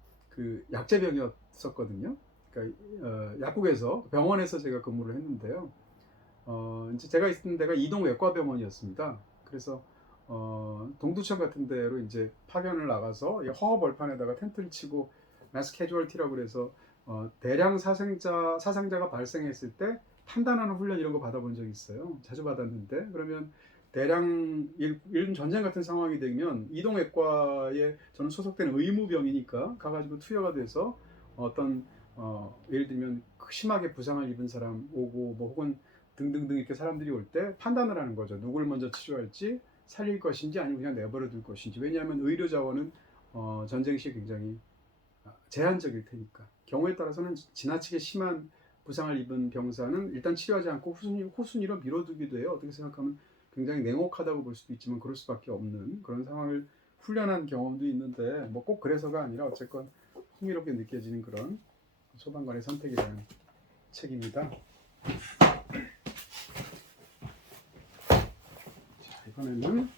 약제병이었었거든요. 그러니까 약국에서 병원에서 제가 근무를 했는데요. 이제 제가 있던 데가 이동 외과병원이었습니다. 그래서 동두천 같은 데로 이제 파견을 나가서 허허 벌판에다가 텐트를 치고 마스 캐주얼티라고 그래서 대량 사상자가 발생했을 때 판단하는 훈련 이런 거 받아본 적이 있어요. 자주 받았는데, 그러면 대량 이런 전쟁 같은 상황이 되면 이동외과에 저는 소속된 의무병이니까 가가지고 투여가 돼서 어떤 예를 들면 심하게 부상을 입은 사람 오고, 뭐 혹은 등등등 이렇게 사람들이 올 때 판단을 하는 거죠. 누굴 먼저 치료할지, 살릴 것인지, 아니면 그냥 내버려 둘 것인지. 왜냐하면 의료 자원은 전쟁 시 굉장히 제한적일 테니까. 경우에 따라서는 지나치게 심한 부상을 입은 병사는 일단 치료하지 않고 후순위로 미뤄두기도 해요. 어떻게 생각하면 굉장히 냉혹하다고 볼 수도 있지만 그럴 수밖에 없는 그런 상황을 훈련한 경험도 있는데, 뭐 꼭 그래서가 아니라 어쨌건 흥미롭게 느껴지는 그런 소방관의 선택이라는 책입니다. 자, 이번에는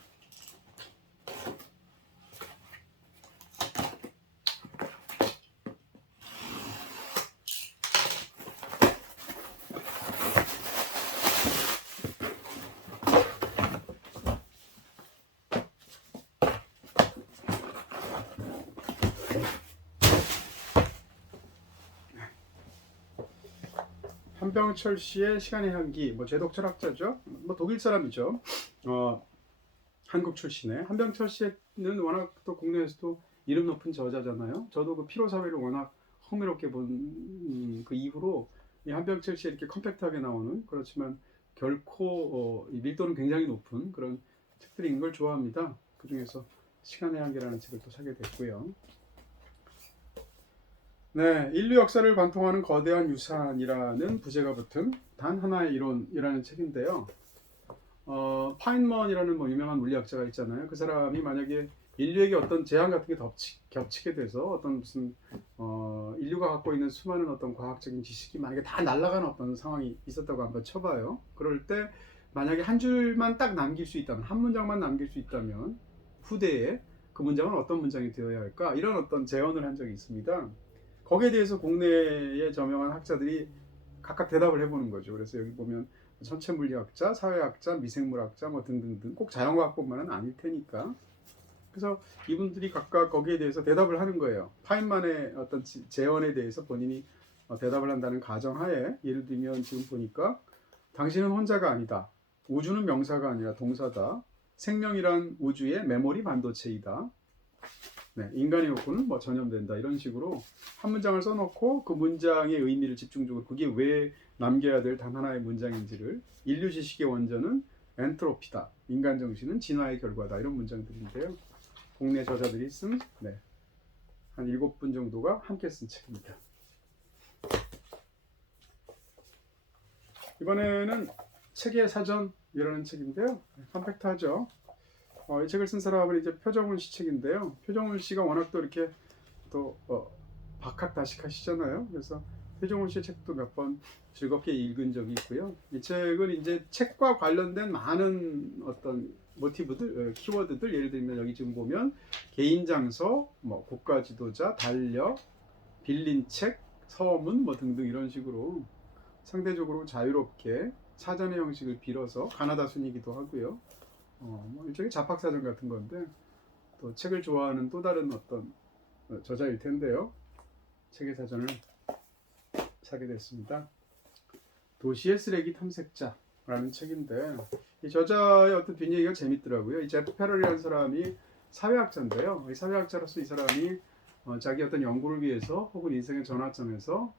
한병철 씨의 시간의 향기, 뭐 제독 철학자죠. 뭐 독일 사람이죠. 한국 출신의 한병철 씨는 워낙 또 국내에서도 이름 높은 저자잖아요. 저도 그 피로사회를 워낙 흥미롭게 본 그 이후로 이 한병철 씨의 이렇게 컴팩트하게 나오는, 그렇지만 결코 이 밀도는 굉장히 높은 그런 책들이 있는 걸 좋아합니다. 그 중에서 시간의 향기라는 책을 또 사게 됐고요. 네, 인류 역사를 관통하는 거대한 유산이라는 부제가 붙은 단 하나의 이론이라는 책인데요. 파인먼이라는 뭐 유명한 물리학자가 있잖아요. 그 사람이 만약에 인류에게 어떤 재앙 같은 게 겹치게 돼서 어떤 무슨 인류가 갖고 있는 수많은 어떤 과학적인 지식이 만약에 다 날아가는 어떤 상황이 있었다고 한번 쳐봐요. 그럴 때 만약에 한 줄만 딱 남길 수 있다면, 한 문장만 남길 수 있다면 후대에 그 문장은 어떤 문장이 되어야 할까? 이런 어떤 제언을 한 적이 있습니다. 거기에 대해서 국내의 저명한 학자들이 각각 대답을 해보는 거죠. 그래서 여기 보면 천체물리학자, 사회학자, 미생물학자 뭐 등등등, 꼭 자연과학뿐만은 아닐 테니까. 그래서 이분들이 각각 거기에 대해서 대답을 하는 거예요. 파인만의 어떤 제언에 대해서 본인이 대답을 한다는 가정하에, 예를 들면 지금 보니까 당신은 혼자가 아니다. 우주는 명사가 아니라 동사다. 생명이란 우주의 메모리 반도체이다. 네, 인간의 욕구는 뭐 전염된다. 이런 식으로 한 문장을 써놓고 그 문장의 의미를 집중적으로, 그게 왜 남겨야 될 단 하나의 문장인지를, 인류 지식의 원전은 엔트로피다. 인간 정신은 진화의 결과다. 이런 문장들인데요. 국내 저자들이 쓴 한 7분 정도가 함께 쓴 책입니다. 이번에는 책의 사전이라는 책인데요. 컴팩트하죠. 이 책을 쓴 사람은 이제 표정훈 씨 책인데요. 표정훈 씨가 워낙 또 이렇게 또 박학다식하시잖아요. 그래서 최종훈 씨의 책도 몇 번 즐겁게 읽은 적이 있고요. 이 책은 이제 책과 관련된 많은 어떤 모티브들, 키워드들, 예를 들면 여기 지금 보면 개인 장서, 뭐 국가 지도자, 달력, 빌린 책, 서문 뭐 등등 이런 식으로 상대적으로 자유롭게 사전의 형식을 빌어서 가나다 순이기도 하고요. 뭐 일종의 잡학사전 같은 건데 또 책을 좋아하는 또 다른 어떤 저자일 텐데요. 책의 사전을 사게 됐습니다. 도시의 쓰레기 탐색자라는 책인데 이 저자의 어떤 뒷얘기가 재밌더라고요. 이 제프 페럴이라는 사람이 사회학자인데요. 이 사회학자로서 이 사람이 자기 어떤 연구를 위해서 혹은 인생의 전환점에서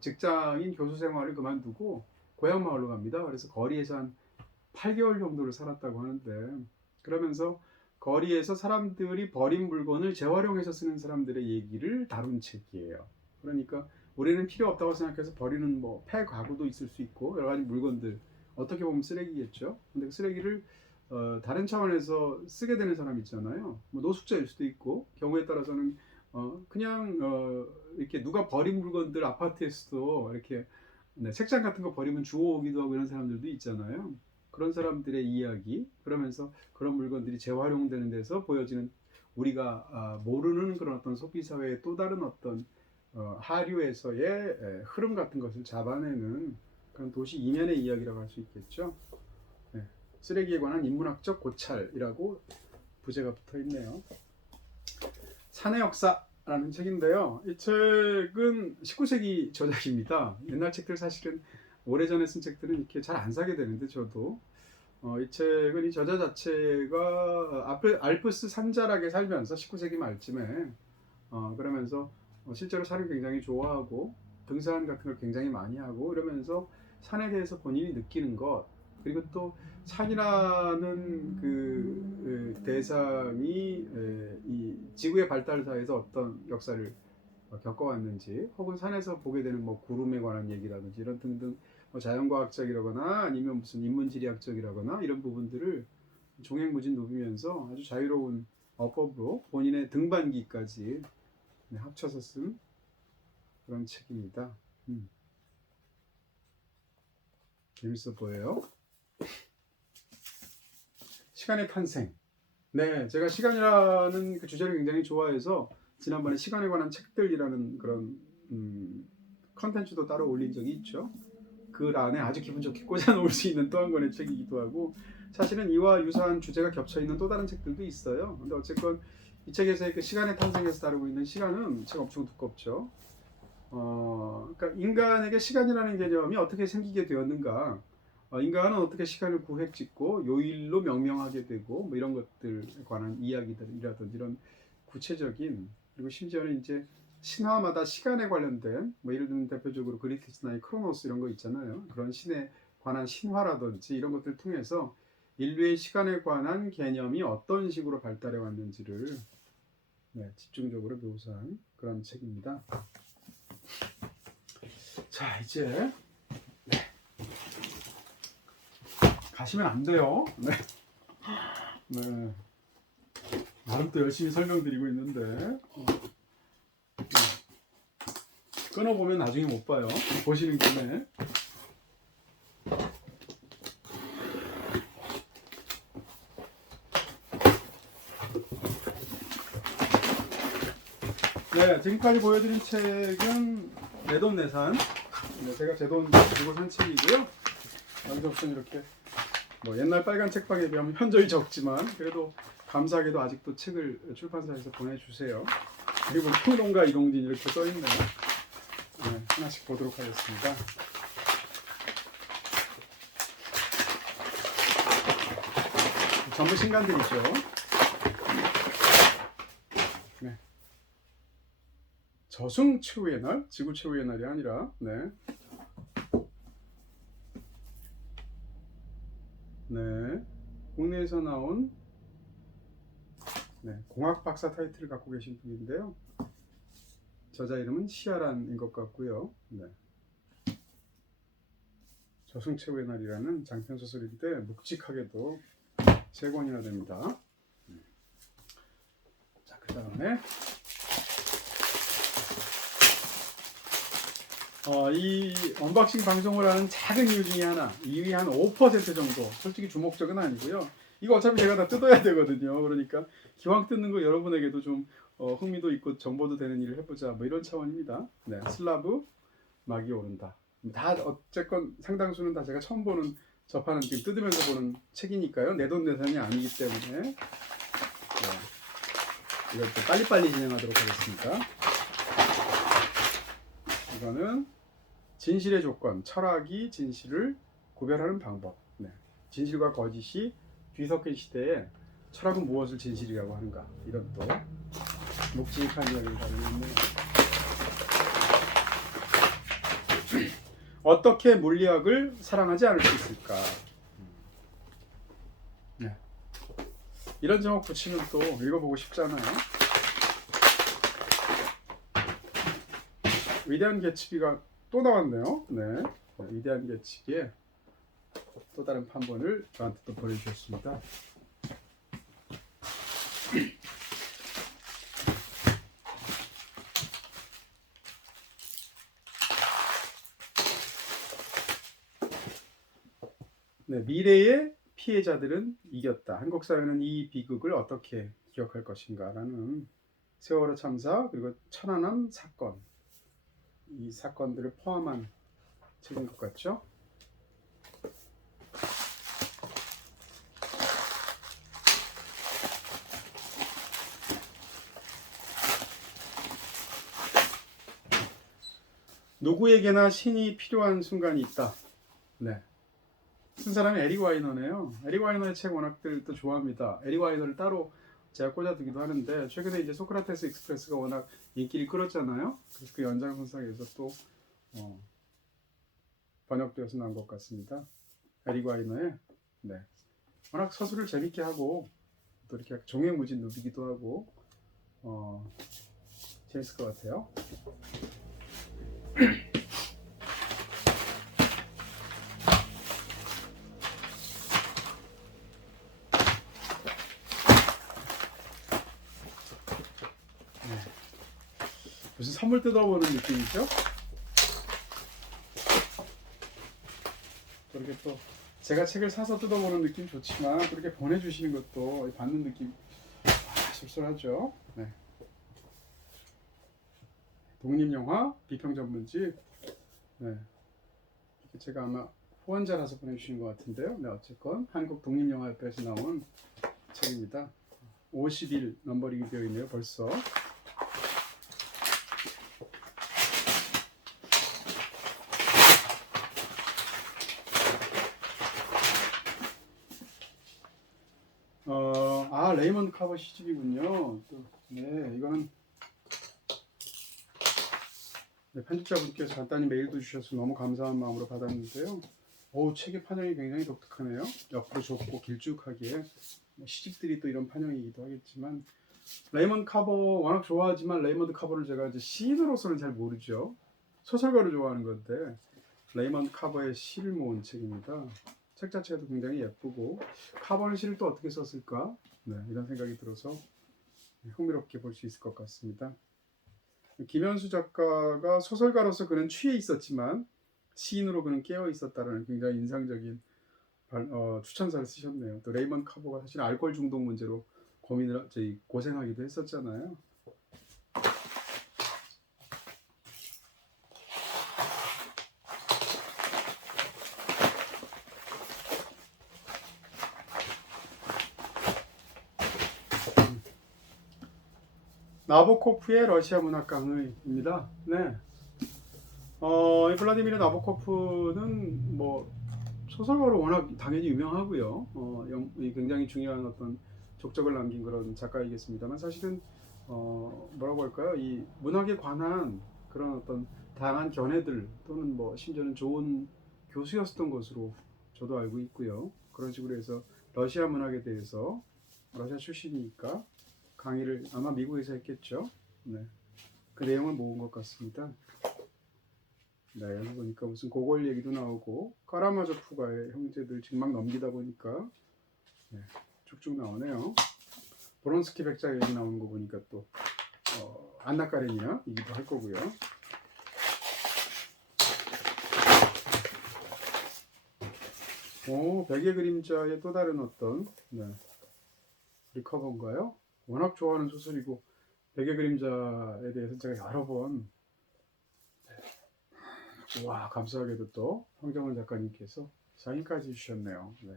직장인 교수 생활을 그만두고 고향 마을로 갑니다. 그래서 거리에서 한 8개월 정도를 살았다고 하는데 그러면서 거리에서 사람들이 버린 물건을 재활용해서 쓰는 사람들의 얘기를 다룬 책이에요. 그러니까 우리는 필요 없다고 생각해서 버리는 뭐 폐 가구도 있을 수 있고 여러 가지 물건들 어떻게 보면 쓰레기겠죠. 근데 그 쓰레기를 다른 차원에서 쓰게 되는 사람 있잖아요. 뭐 노숙자일 수도 있고 경우에 따라서는 그냥 이렇게 누가 버린 물건들 아파트에서도 이렇게 책장 같은 거 버리면 주워오기도 하고 이런 사람들도 있잖아요. 그런 사람들의 이야기 그러면서 그런 물건들이 재활용되는 데서 보여지는 우리가 모르는 그런 어떤 소비사회의 또 다른 어떤 하류에서의 흐름 같은 것을 잡아내는 그런 도시 이면의 이야기라고 할 수 있겠죠. 네. 쓰레기에 관한 인문학적 고찰이라고 부제가 붙어 있네요. 산의 역사라는 책인데요. 이 책은 19세기 저작입니다. 옛날 책들 사실은 오래전에 쓴 책들은 이렇게 잘 안 사게 되는데 저도 이 책은 이 저자 자체가 알프스 산자락에 살면서 19세기 말쯤에 그러면서 실제로 산을 굉장히 좋아하고 등산 같은 걸 굉장히 많이 하고 이러면서 산에 대해서 본인이 느끼는 것 그리고 또 산이라는 그 대상이 이 지구의 발달사에서 어떤 역사를 겪어왔는지 혹은 산에서 보게 되는 뭐 구름에 관한 얘기라든지 이런 등등 뭐 자연과학적이라거나 아니면 무슨 인문지리학적이라거나 이런 부분들을 종횡무진 누비면서 아주 자유로운 어법으로 본인의 등반기까지 합쳐서 쓴 그런 책입니다. 재밌어 보여요. 시간의 탄생. 네, 제가 시간이라는 그 주제를 굉장히 좋아해서 지난번에 시간에 관한 책들이라는 그런 컨텐츠도 따로 올린 적이 있죠. 그 안에 아주 기분 좋게 꽂아 놓을 수 있는 또 한 권의 책이기도 하고 사실은 이와 유사한 주제가 겹쳐 있는 또 다른 책들도 있어요. 근데 어쨌건 이 책에서의 그 시간의 탄생에서 다루고 있는 시간은 책 엄청 두껍죠. 그러니까 인간에게 시간이라는 개념이 어떻게 생기게 되었는가, 인간은 어떻게 시간을 구획짓고 요일로 명명하게 되고 뭐 이런 것들에 관한 이야기들이라든지 이런 구체적인 그리고 심지어는 이제 신화마다 시간에 관련된 뭐 예를 들면 대표적으로 그리스 신화의 크로노스 이런 거 있잖아요. 그런 신에 관한 신화라든지 이런 것들을 통해서 인류의 시간에 관한 개념이 어떤 식으로 발달해 왔는지를 집중적으로 묘사한 그런 책입니다. 자, 이제 가시면 안 돼요. 네. 나름 또 열심히 설명드리고 있는데 끊어보면 나중에 못 봐요. 보시는 김에. 네, 지금까지 보여드린 책은 내돈내산. 제가 제 돈 주고 산 책이고요. 여기서부터는 이렇게 뭐 옛날 빨간 책방에 비하면 현저히 적지만 그래도 감사하게도 아직도 책을 출판사에서 보내주세요. 그리고 평론가 이동진 이렇게 써있네요. 네, 하나씩 보도록 하겠습니다. 전부 신간들이죠. 네. 저승 최후의 날, 지구 최후의 날이 아니라 국내에서 나온 공학 박사 타이틀을 갖고 계신 분인데요. 저자 이름은 시아란인 것 같고요. 저승 최후의 날이라는 장편 소설인데 묵직하게도 3권이나 됩니다. 자, 그 다음에 이 언박싱 방송을 하는 작은 이유 중에 하나, 이유의 한 5% 정도, 솔직히 주목적은 아니고요. 이거 어차피 제가 다 뜯어야 되거든요. 그러니까 기왕 뜯는 거 여러분에게도 좀 흥미도 있고 정보도 되는 일을 해보자, 뭐 이런 차원입니다. 네, 슬라브 막이 오른다. 다 어쨌건 상당수는 다 제가 처음 보는, 접하는, 지금 뜯으면서 보는 책이니까요. 내돈내산이 아니기 때문에 네, 이것도 빨리빨리 진행하도록 하겠습니다. 이거는 진실의 조건, 철학이 진실을 구별하는 방법. 네. 진실과 거짓이 뒤섞인 시대에 철학은 무엇을 진실이라고 하는가, 이런 또 묵직한 이야기를 다루고 있네요. 어떻게 물리학을 사랑하지 않을 수 있을까? 네. 이런 제목 붙이면 또 읽어보고 싶잖아요. 위대한 개츠비가 또 나왔네요. 네. 위대한 개츠비의 또 다른 판본을 저한테 또 보내주셨습니다. 네, 미래의 피해자들은 이겼다. 한국 사회는 이 비극을 어떻게 기억할 것인가라는 세월호 참사 그리고 천안함 사건, 이 사건들을 포함한 책인 것 같죠? 누구에게나 신이 필요한 순간이 있다. 네. 쓴 사람이 에릭 와이너네요. 에릭 와이너의 책 워낙들 또 좋아합니다. 에릭 와이너를 따로 제가 꽂아두기도 하는데, 최근에 이제 소크라테스 익스프레스가 워낙 인기를 끌었잖아요. 그래서 그 연장선상에서 또 번역되어서 나온 것 같습니다. 에릭 와이너의 네. 워낙 서술을 재밌게 하고 또 이렇게 종횡무진 누비기도 하고 재밌을 것 같아요. 무슨 선물 뜯어보는 느낌이죠? 그렇게 또 제가 책을 사서 뜯어보는 느낌 좋지만 그렇게 보내주시는 것도 받는 느낌 쏠쏠하죠. 네. 독립영화 비평전문집. 네. 제가 아마 후원자라서 보내주신 것 같은데요. 네, 어쨌건 한국 독립영화협회에서 나온 책입니다. 50일 넘버링이 되어 있네요. 벌써. 레이먼드 카버 시집이군요. 또, 네, 이거는 네, 편집자분께서 간단히 메일도 주셔서 너무 감사한 마음으로 받았는데요. 책의 판형이 굉장히 독특하네요. 옆으로 좁고 길쭉하게. 시집들이 또 이런 판형이기도 하겠지만, 레이먼드 카버 워낙 좋아하지만 레이먼드 카버를 제가 이제 시인으로서는 잘 모르죠. 소설가를 좋아하는 건데 레이먼드 카버의 시를 모은 책입니다. 책 자체도 굉장히 예쁘고, 카버는 시를 또 어떻게 썼을까? 네, 이런 생각이 들어서 흥미롭게 볼 수 있을 것 같습니다. 김현수 작가가 소설가로서 그는 취해 있었지만 시인으로 그는 깨어 있었다는 굉장히 인상적인 추천사를 쓰셨네요. 또 레이먼드 카버가 사실 알코올 중독 문제로 고생하기도 했었잖아요. 나보코프의 러시아 문학 강의입니다. 네. 블라디미르 나보코프는 뭐 소설가로 워낙 당연히 유명하고요. 굉장히 중요한 어떤 족적을 남긴 그런 작가이겠습니다만, 사실은 뭐라고 할까요? 이 문학에 관한 그런 어떤 다양한 견해들 또는 뭐 심지어는 좋은 교수였던 것으로 저도 알고 있고요. 그런 식으로 해서 러시아 문학에 대해서, 러시아 출신이니까 강의를 아마 미국에서 했겠죠. 네. 그 내용을 모은 것 같습니다. 네, 여기 보니까 무슨 고골 얘기도 나오고 카라마조프가의 형제들 직막 넘기다 보니까 네, 쭉쭉 나오네요. 브론스키 백작 얘기 나오는 거 보니까 또 안나 까레니나이기도 할 거고요. 오, 백의 그림자의 또 다른 어떤 리커버인가요? 워낙 좋아하는 소설이고 백의 그림자에 대해서 제가 여러 번 와 감사하게도 또 황정원 작가님께서 사인까지 주셨네요. 네.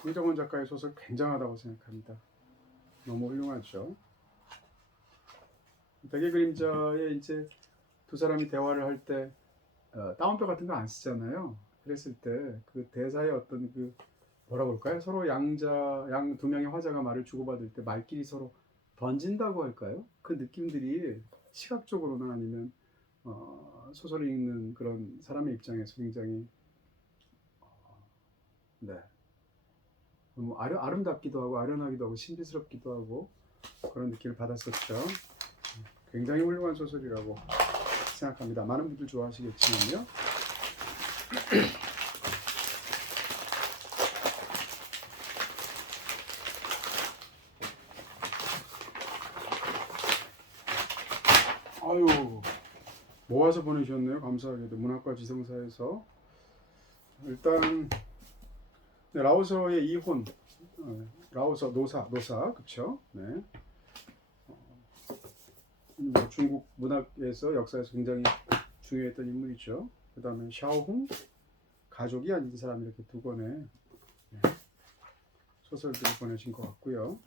황정원 작가의 소설 굉장하다고 생각합니다. 너무 훌륭하죠. 백의 그림자에 이제 두 사람이 대화를 할 때 따옴표 같은 거 안 쓰잖아요. 그랬을 때 그 대사의 어떤 그 뭐라 그럴까요? 서로 양 두 명의 화자가 말을 주고받을 때 말끼리 서로 던진다고 할까요? 그 느낌들이 시각적으로나 아니면 소설을 읽는 그런 사람의 입장에서 굉장히 네, 너무 아름답기도 하고 아련하기도 하고 신비스럽기도 하고 그런 느낌을 받았었죠. 굉장히 훌륭한 소설이라고 생각합니다. 많은 분들 좋아하시겠지만요. 아유, 모아서 보내주셨네요. 감사하게도 문학과 지성사에서 일단 네, 라오서의 이혼, 라오서 노사 그쵸? 네. 중국 문학에서 역사에서 굉장히 중요했던 인물이죠. 그 다음에 샤오홍, 가족이 아닌 사람 이렇게 두 권의 소설들을 보내신 것 같고요.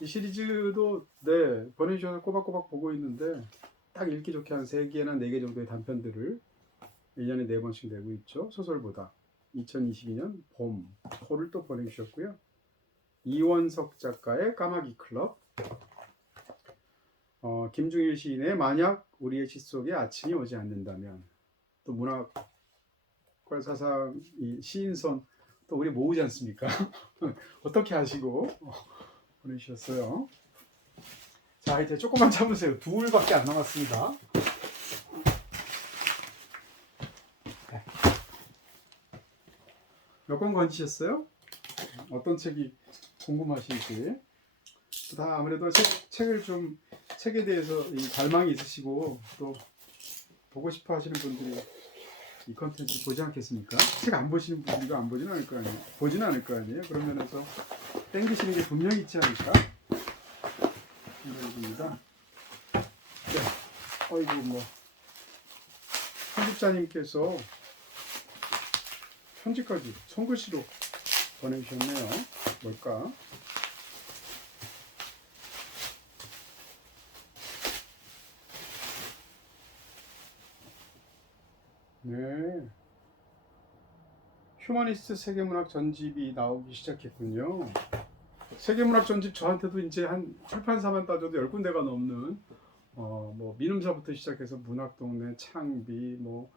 이 시리즈도 네 보내주셔서 꼬박꼬박 보고 있는데 딱 읽기 좋게 한 3개나 4개 정도의 단편들을 1년에 4번씩 내고 있죠. 소설보다 2022년 봄호를 또 보내주셨고요. 이원석 작가의 까마귀 클럽, 김중일 시인의 만약 우리의 시 속에 아침이 오지 않는다면, 또 문학과 사상 이 시인선 또 우리 모으지 않습니까? 어떻게 하시고 보내주셨어요. 자 이제 조금만 참으세요. 2일밖에 안 남았습니다. 네. 몇 권 건지셨어요? 어떤 책이 궁금하신지. 다 아무래도 책을 좀 책에 대해서 이 갈망이 있으시고 또 보고 싶어 하시는 분들이 이 컨텐츠 보지 않겠습니까? 책 안 보시는 분들도 안 보지는 않을 거 아니에요. 보지는 않을 거 아니에요. 그런 면에서 땡기시는 게 분명히 있지 않을까 생각이 듭니다. 네. 어이구 뭐 편집자님께서 편지까지 손글씨로 보내주셨네요. 뭘까? 네. 휴머니스트 세계문학 전집이 나오기 시작했군요. 세계문학 전집 저한테도 이제 한 출판사만 따져도 10군데가 넘는 뭐 민음사부터 시작해서 문학동네, 창비, 뭐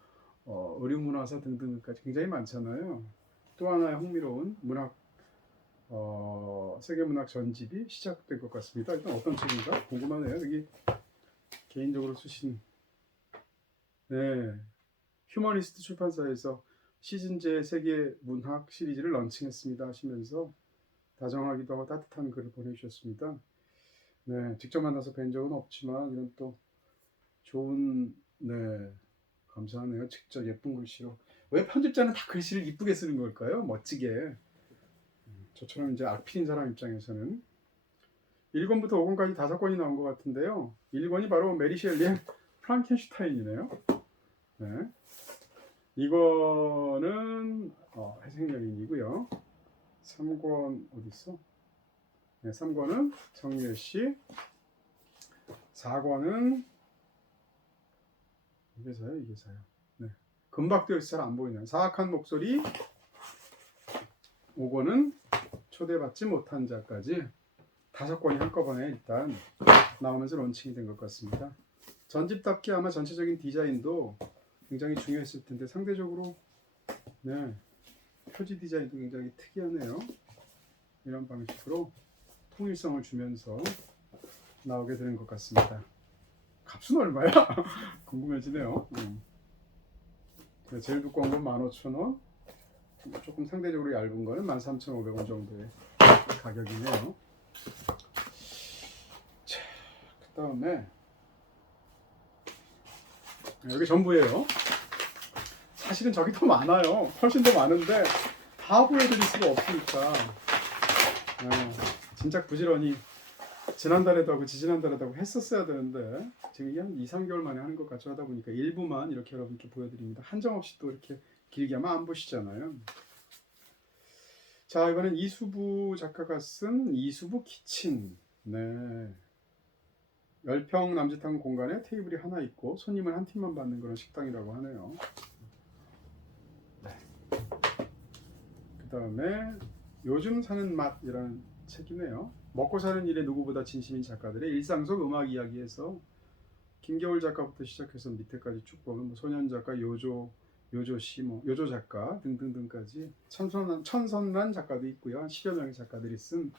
의류문화사 등등까지 굉장히 많잖아요. 또 하나의 흥미로운 문학 세계문학 전집이 시작된 것 같습니다. 일단 어떤 책인가 궁금하네요. 여기 개인적으로 쓰신 네 휴머니스트 출판사에서 시즌제 세계 문학 시리즈를 런칭했습니다 하시면서 다정하기도 하고 따뜻한 글을 보내주셨습니다. 네, 직접 만나서 뵌 적은 없지만 이런 또 좋은 네 감사하네요. 직접 예쁜 글씨로. 왜 편집자는 다 글씨를 이쁘게 쓰는 걸까요? 멋지게. 저처럼 이제 악필인 사람 입장에서는 1권부터 5권까지 5권이 나온 것 같은데요. 1권이 바로 메리 셸리의 프랑켄슈타인이네요. 네. 2권은 해생여인이고요. 3권 어디 있어? 네, 3권은 정유혜 씨. 4권은 이게 사요. 네. 금박되어 있어 잘 안 보이네요. 사악한 목소리. 5권은 초대받지 못한 자까지 5권이 한꺼번에 일단 나오면서 런칭이 된 것 같습니다. 전집답게 아마 전체적인 디자인도 굉장히 중요했을 텐데 상대적으로 네 표지 디자인도 굉장히 특이하네요. 이런 방식으로 통일성을 주면서 나오게 되는 것 같습니다. 값은 얼마야? 궁금해지네요. 제일 두꺼운 건 15,000원, 조금 상대적으로 얇은 거는 13,500원 정도의 가격이네요. 자, 그 다음에 여기 전부예요. 사실은 저기 더 많아요. 훨씬 더 많은데 다 보여드릴 수가 없으니까 진짜 부지런히 지난달에도 하고 지지난달에도 하고 했었어야 되는데 지금 이게 한 2, 3개월 만에 하는 것 같죠. 하다 보니까 일부만 이렇게 여러분께 보여드립니다. 한정없이 또 이렇게 길게 하면 안 보시잖아요. 자, 이번엔 이수부 작가가 쓴 이수부 키친. 네. 10평 남짓한 공간에 테이블이 하나 있고 손님은 한 팀만 받는 그런 식당이라고 하네요. 네. 그 다음에 요즘 사는 맛이라는 책이네요. 먹고 사는 일에 누구보다 진심인 작가들의 일상 속 음악 이야기에서 김겨울 작가부터 시작해서 밑에까지 쭉 보면 뭐 소년 작가, 요조씨, 요조 작가 등등등까지 천선란 작가도 있고요. 한 10여 명의 작가들이 쓴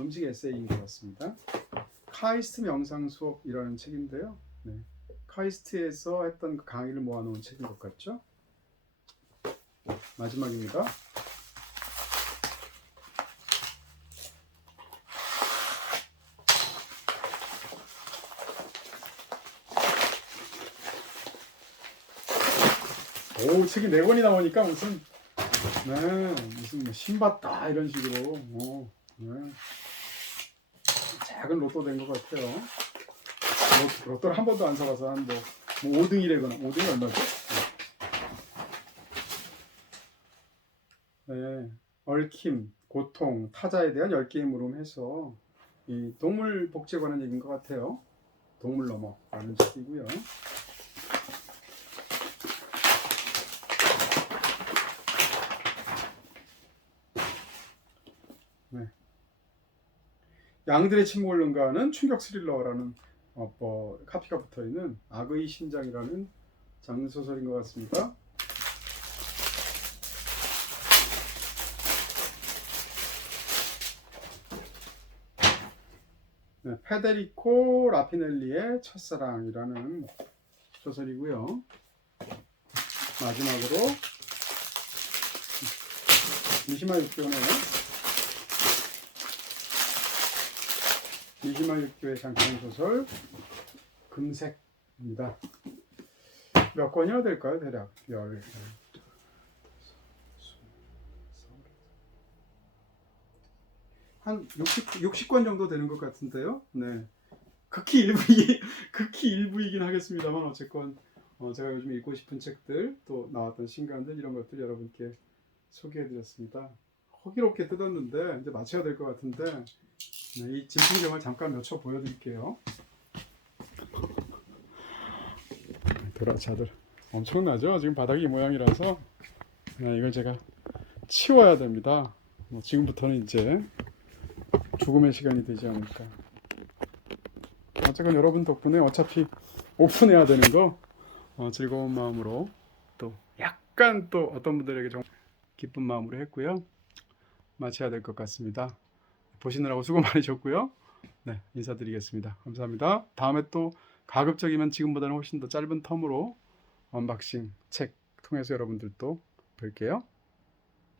음식 에세이인 것 같습니다. 카이스트 명상 수업이라는 책인데요. 네. 카이스트에서 했던 그 강의를 모아놓은 책인 것 같죠? 마지막입니다. 오, 책이 4권이 나오니까 무슨 뭐 신받다 이런 식으로 작은 로또 된 것 같아요. 로또를 한 번도 안 사봐서 한 뭐 5등이래거나 5등이 얼마죠? 네, 얽힘, 고통, 타자에 대한 10개의 물음 해서 이 동물 복지에 관한 얘기인 것 같아요. 동물 넘어라는 책이고요. 네. 양들의 침묵을 능가하는 충격 스릴러라는 카피가 붙어있는 악의 심장이라는 장르 소설인 것 같습니다. 네, 페데리코 라피넬리의 첫사랑이라는 소설이고요. 마지막으로 미시마 육교의 장편소설 금색입니다. 몇 권이나 될까요? 대략 한 60권 정도 되는 것 같은데요. 네. 극히 일부이긴 하겠습니다만 어쨌건 제가 요즘 읽고 싶은 책들 또 나왔던 신간들 이런 것들 여러분께 소개해드렸습니다. 허기롭게 뜯었는데 이제 마쳐야 될 것 같은데 네, 이 진풍경을 잠깐 몇 초 보여드릴게요. 도라차들 엄청나죠? 지금 바닥이 이 모양이라서 이걸 제가 치워야 됩니다. 지금부터는 이제 죽음의 시간이 되지 않을까. 어쨌건 여러분 덕분에 어차피 오픈해야 되는 거 즐거운 마음으로 또 약간 또 어떤 분들에게 좀 기쁜 마음으로 했고요. 마쳐야 될 것 같습니다. 보시느라고 수고 많으셨고요. 네, 인사드리겠습니다. 감사합니다. 다음에 또 가급적이면 지금보다는 훨씬 더 짧은 텀으로 언박싱 책 통해서 여러분들도 뵐게요.